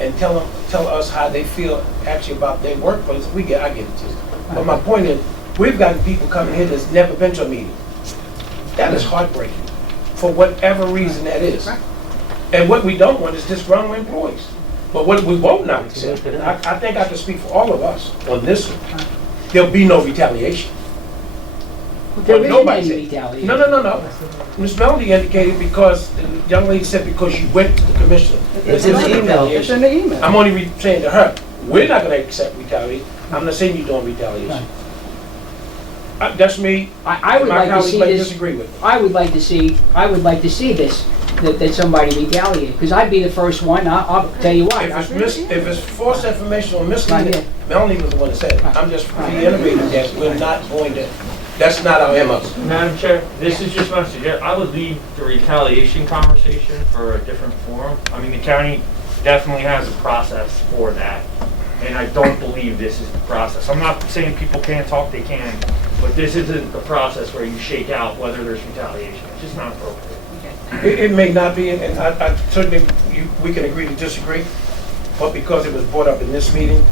and tell us how they feel actually about their workplace, I get it too. But my point is, we've gotten people coming here that's never been to a meeting. That is heartbreaking, for whatever reason that is. And what we don't want is disgruntled employees. But what we won't not accept, and I think I can speak for all of us on this one, there'll be no retaliation. There But isn't nobody any said- retaliation. No. Ms. Melody indicated because, the young lady said because you went to the commissioner. It's in the email. It's in the email. I'm only saying to her, we're not gonna accept retaliation. I'm not saying you're doing retaliation. That's me. I would My like to colleagues see might this. disagree with me. I would like to see this, that somebody retaliate, because I'd be the first one, I'll tell you what. If it's false information or misleading, Right. Melanie was the one that said it. I'm just reiterating that we're not going to, that's not our MO. Madam Chair, this is just my suggestion. I would leave the retaliation conversation for a different forum. I mean, the county definitely has a process for that, and I don't believe this is the process. I'm not saying people can't talk, they can, but this isn't the process where you shake out whether there's retaliation. It's just not appropriate. It may not be, and I certainly, we can agree to disagree, but because it was brought up in this meeting,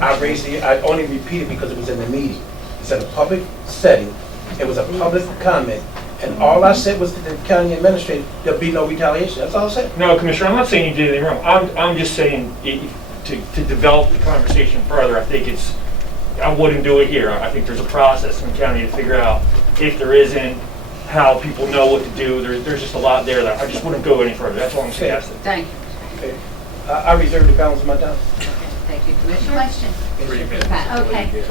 I only repeat it because it was in the meeting. It's in a public setting, it was a public comment, and all I said was to the county administrator, there'll be no retaliation, that's all I said. No, Commissioner, I'm not saying you did anything wrong. I'm just saying to develop the conversation further, I wouldn't do it here. I think there's a process in the county to figure out if there isn't, how people know what to do. There's just a lot there that I just wouldn't go any further. That's all I'm suggesting. Thank you. Okay. I reserve the balance of my time. Thank you, Commissioner. Question. Okay.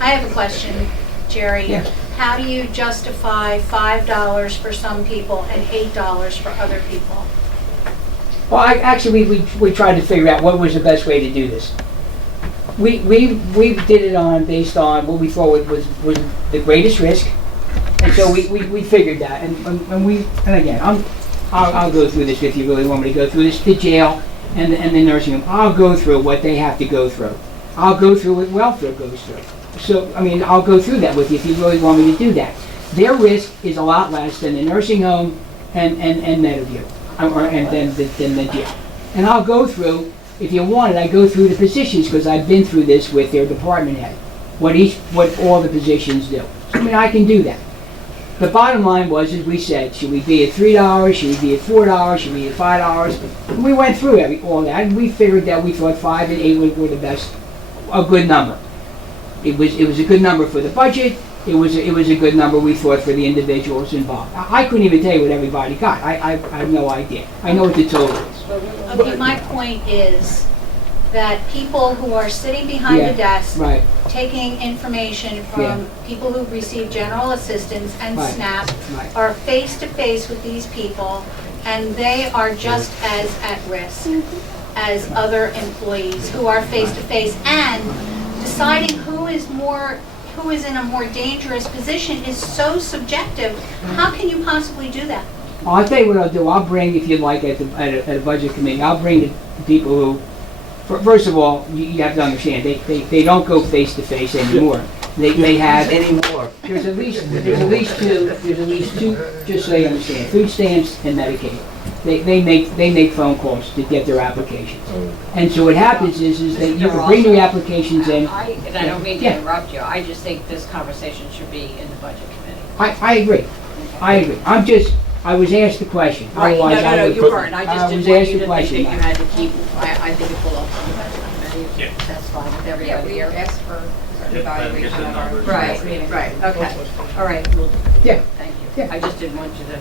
I have a question, Jerry. Yeah. How do you justify $5 for some people and $8 for other people? Well, we tried to figure out what was the best way to do this. We did it based on what we thought was the greatest risk, and so we figured that, and again, I'll go through this if you really want me to go through this. The jail and the nursing home, I'll go through what they have to go through. I'll go through what welfare goes through. So, I mean, I'll go through that with you if you really want me to do that. Their risk is a lot less than the nursing home and Meadowview, and then the jail. And I'll go through, if you want it, I go through the positions because I've been through this with their department head, what all the positions do. So, I mean, I can do that. The bottom line was, as we said, should we be at $3? Should we be at $4? Should we be at $5? And we went through all that, and we figured that we thought 5 and 8 were the best, a good number. It was a good number for the budget. It was a good number, we thought, for the individuals involved. I couldn't even tell you what everybody got. I have no idea. I know what the total is. Okay, my point is that people who are sitting behind Yeah, the desk, right. taking information from Yeah. people who receive general assistance and Right. SNAP, Right. are face to face with these people, and they are just as at risk as other employees who are face to face, and deciding who is in a more dangerous position is so subjective. How can you possibly do that? Well, I'll tell you what I'll do. I'll bring, if you'd like, at a budget committee, I'll bring the people who, first of all, you have to understand, they don't go face to face anymore. They have Anymore. There's at least two, just so you understand, food stamps and Medicaid. They make phone calls to get their applications. And so what happens is that you can bring your applications in. And I don't mean to Yeah. interrupt you, I just think this conversation should be in the budget committee. I agree. I was asked the question. Right, no, Otherwise, I would- you weren't, I just was didn't want asked you the to think that question. you had to keep, I think it will open the budget committee. Yeah. That's fine with Yeah, everybody we here. asked for an evaluation of our Right, next meeting. right, okay, all right, well, Yeah. thank you. Yeah. I just didn't want you to.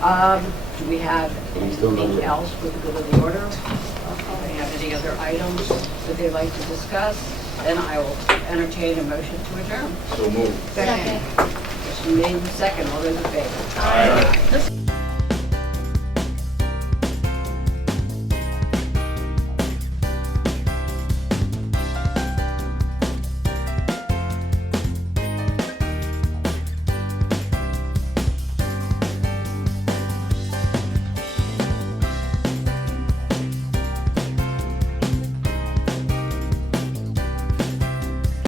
Do we have anything else for the good of the order? Do we have any other items that they'd like to discuss? Then I will entertain a motion to adjourn. So moved. Second. Motion made and second. All those in favor? Aye.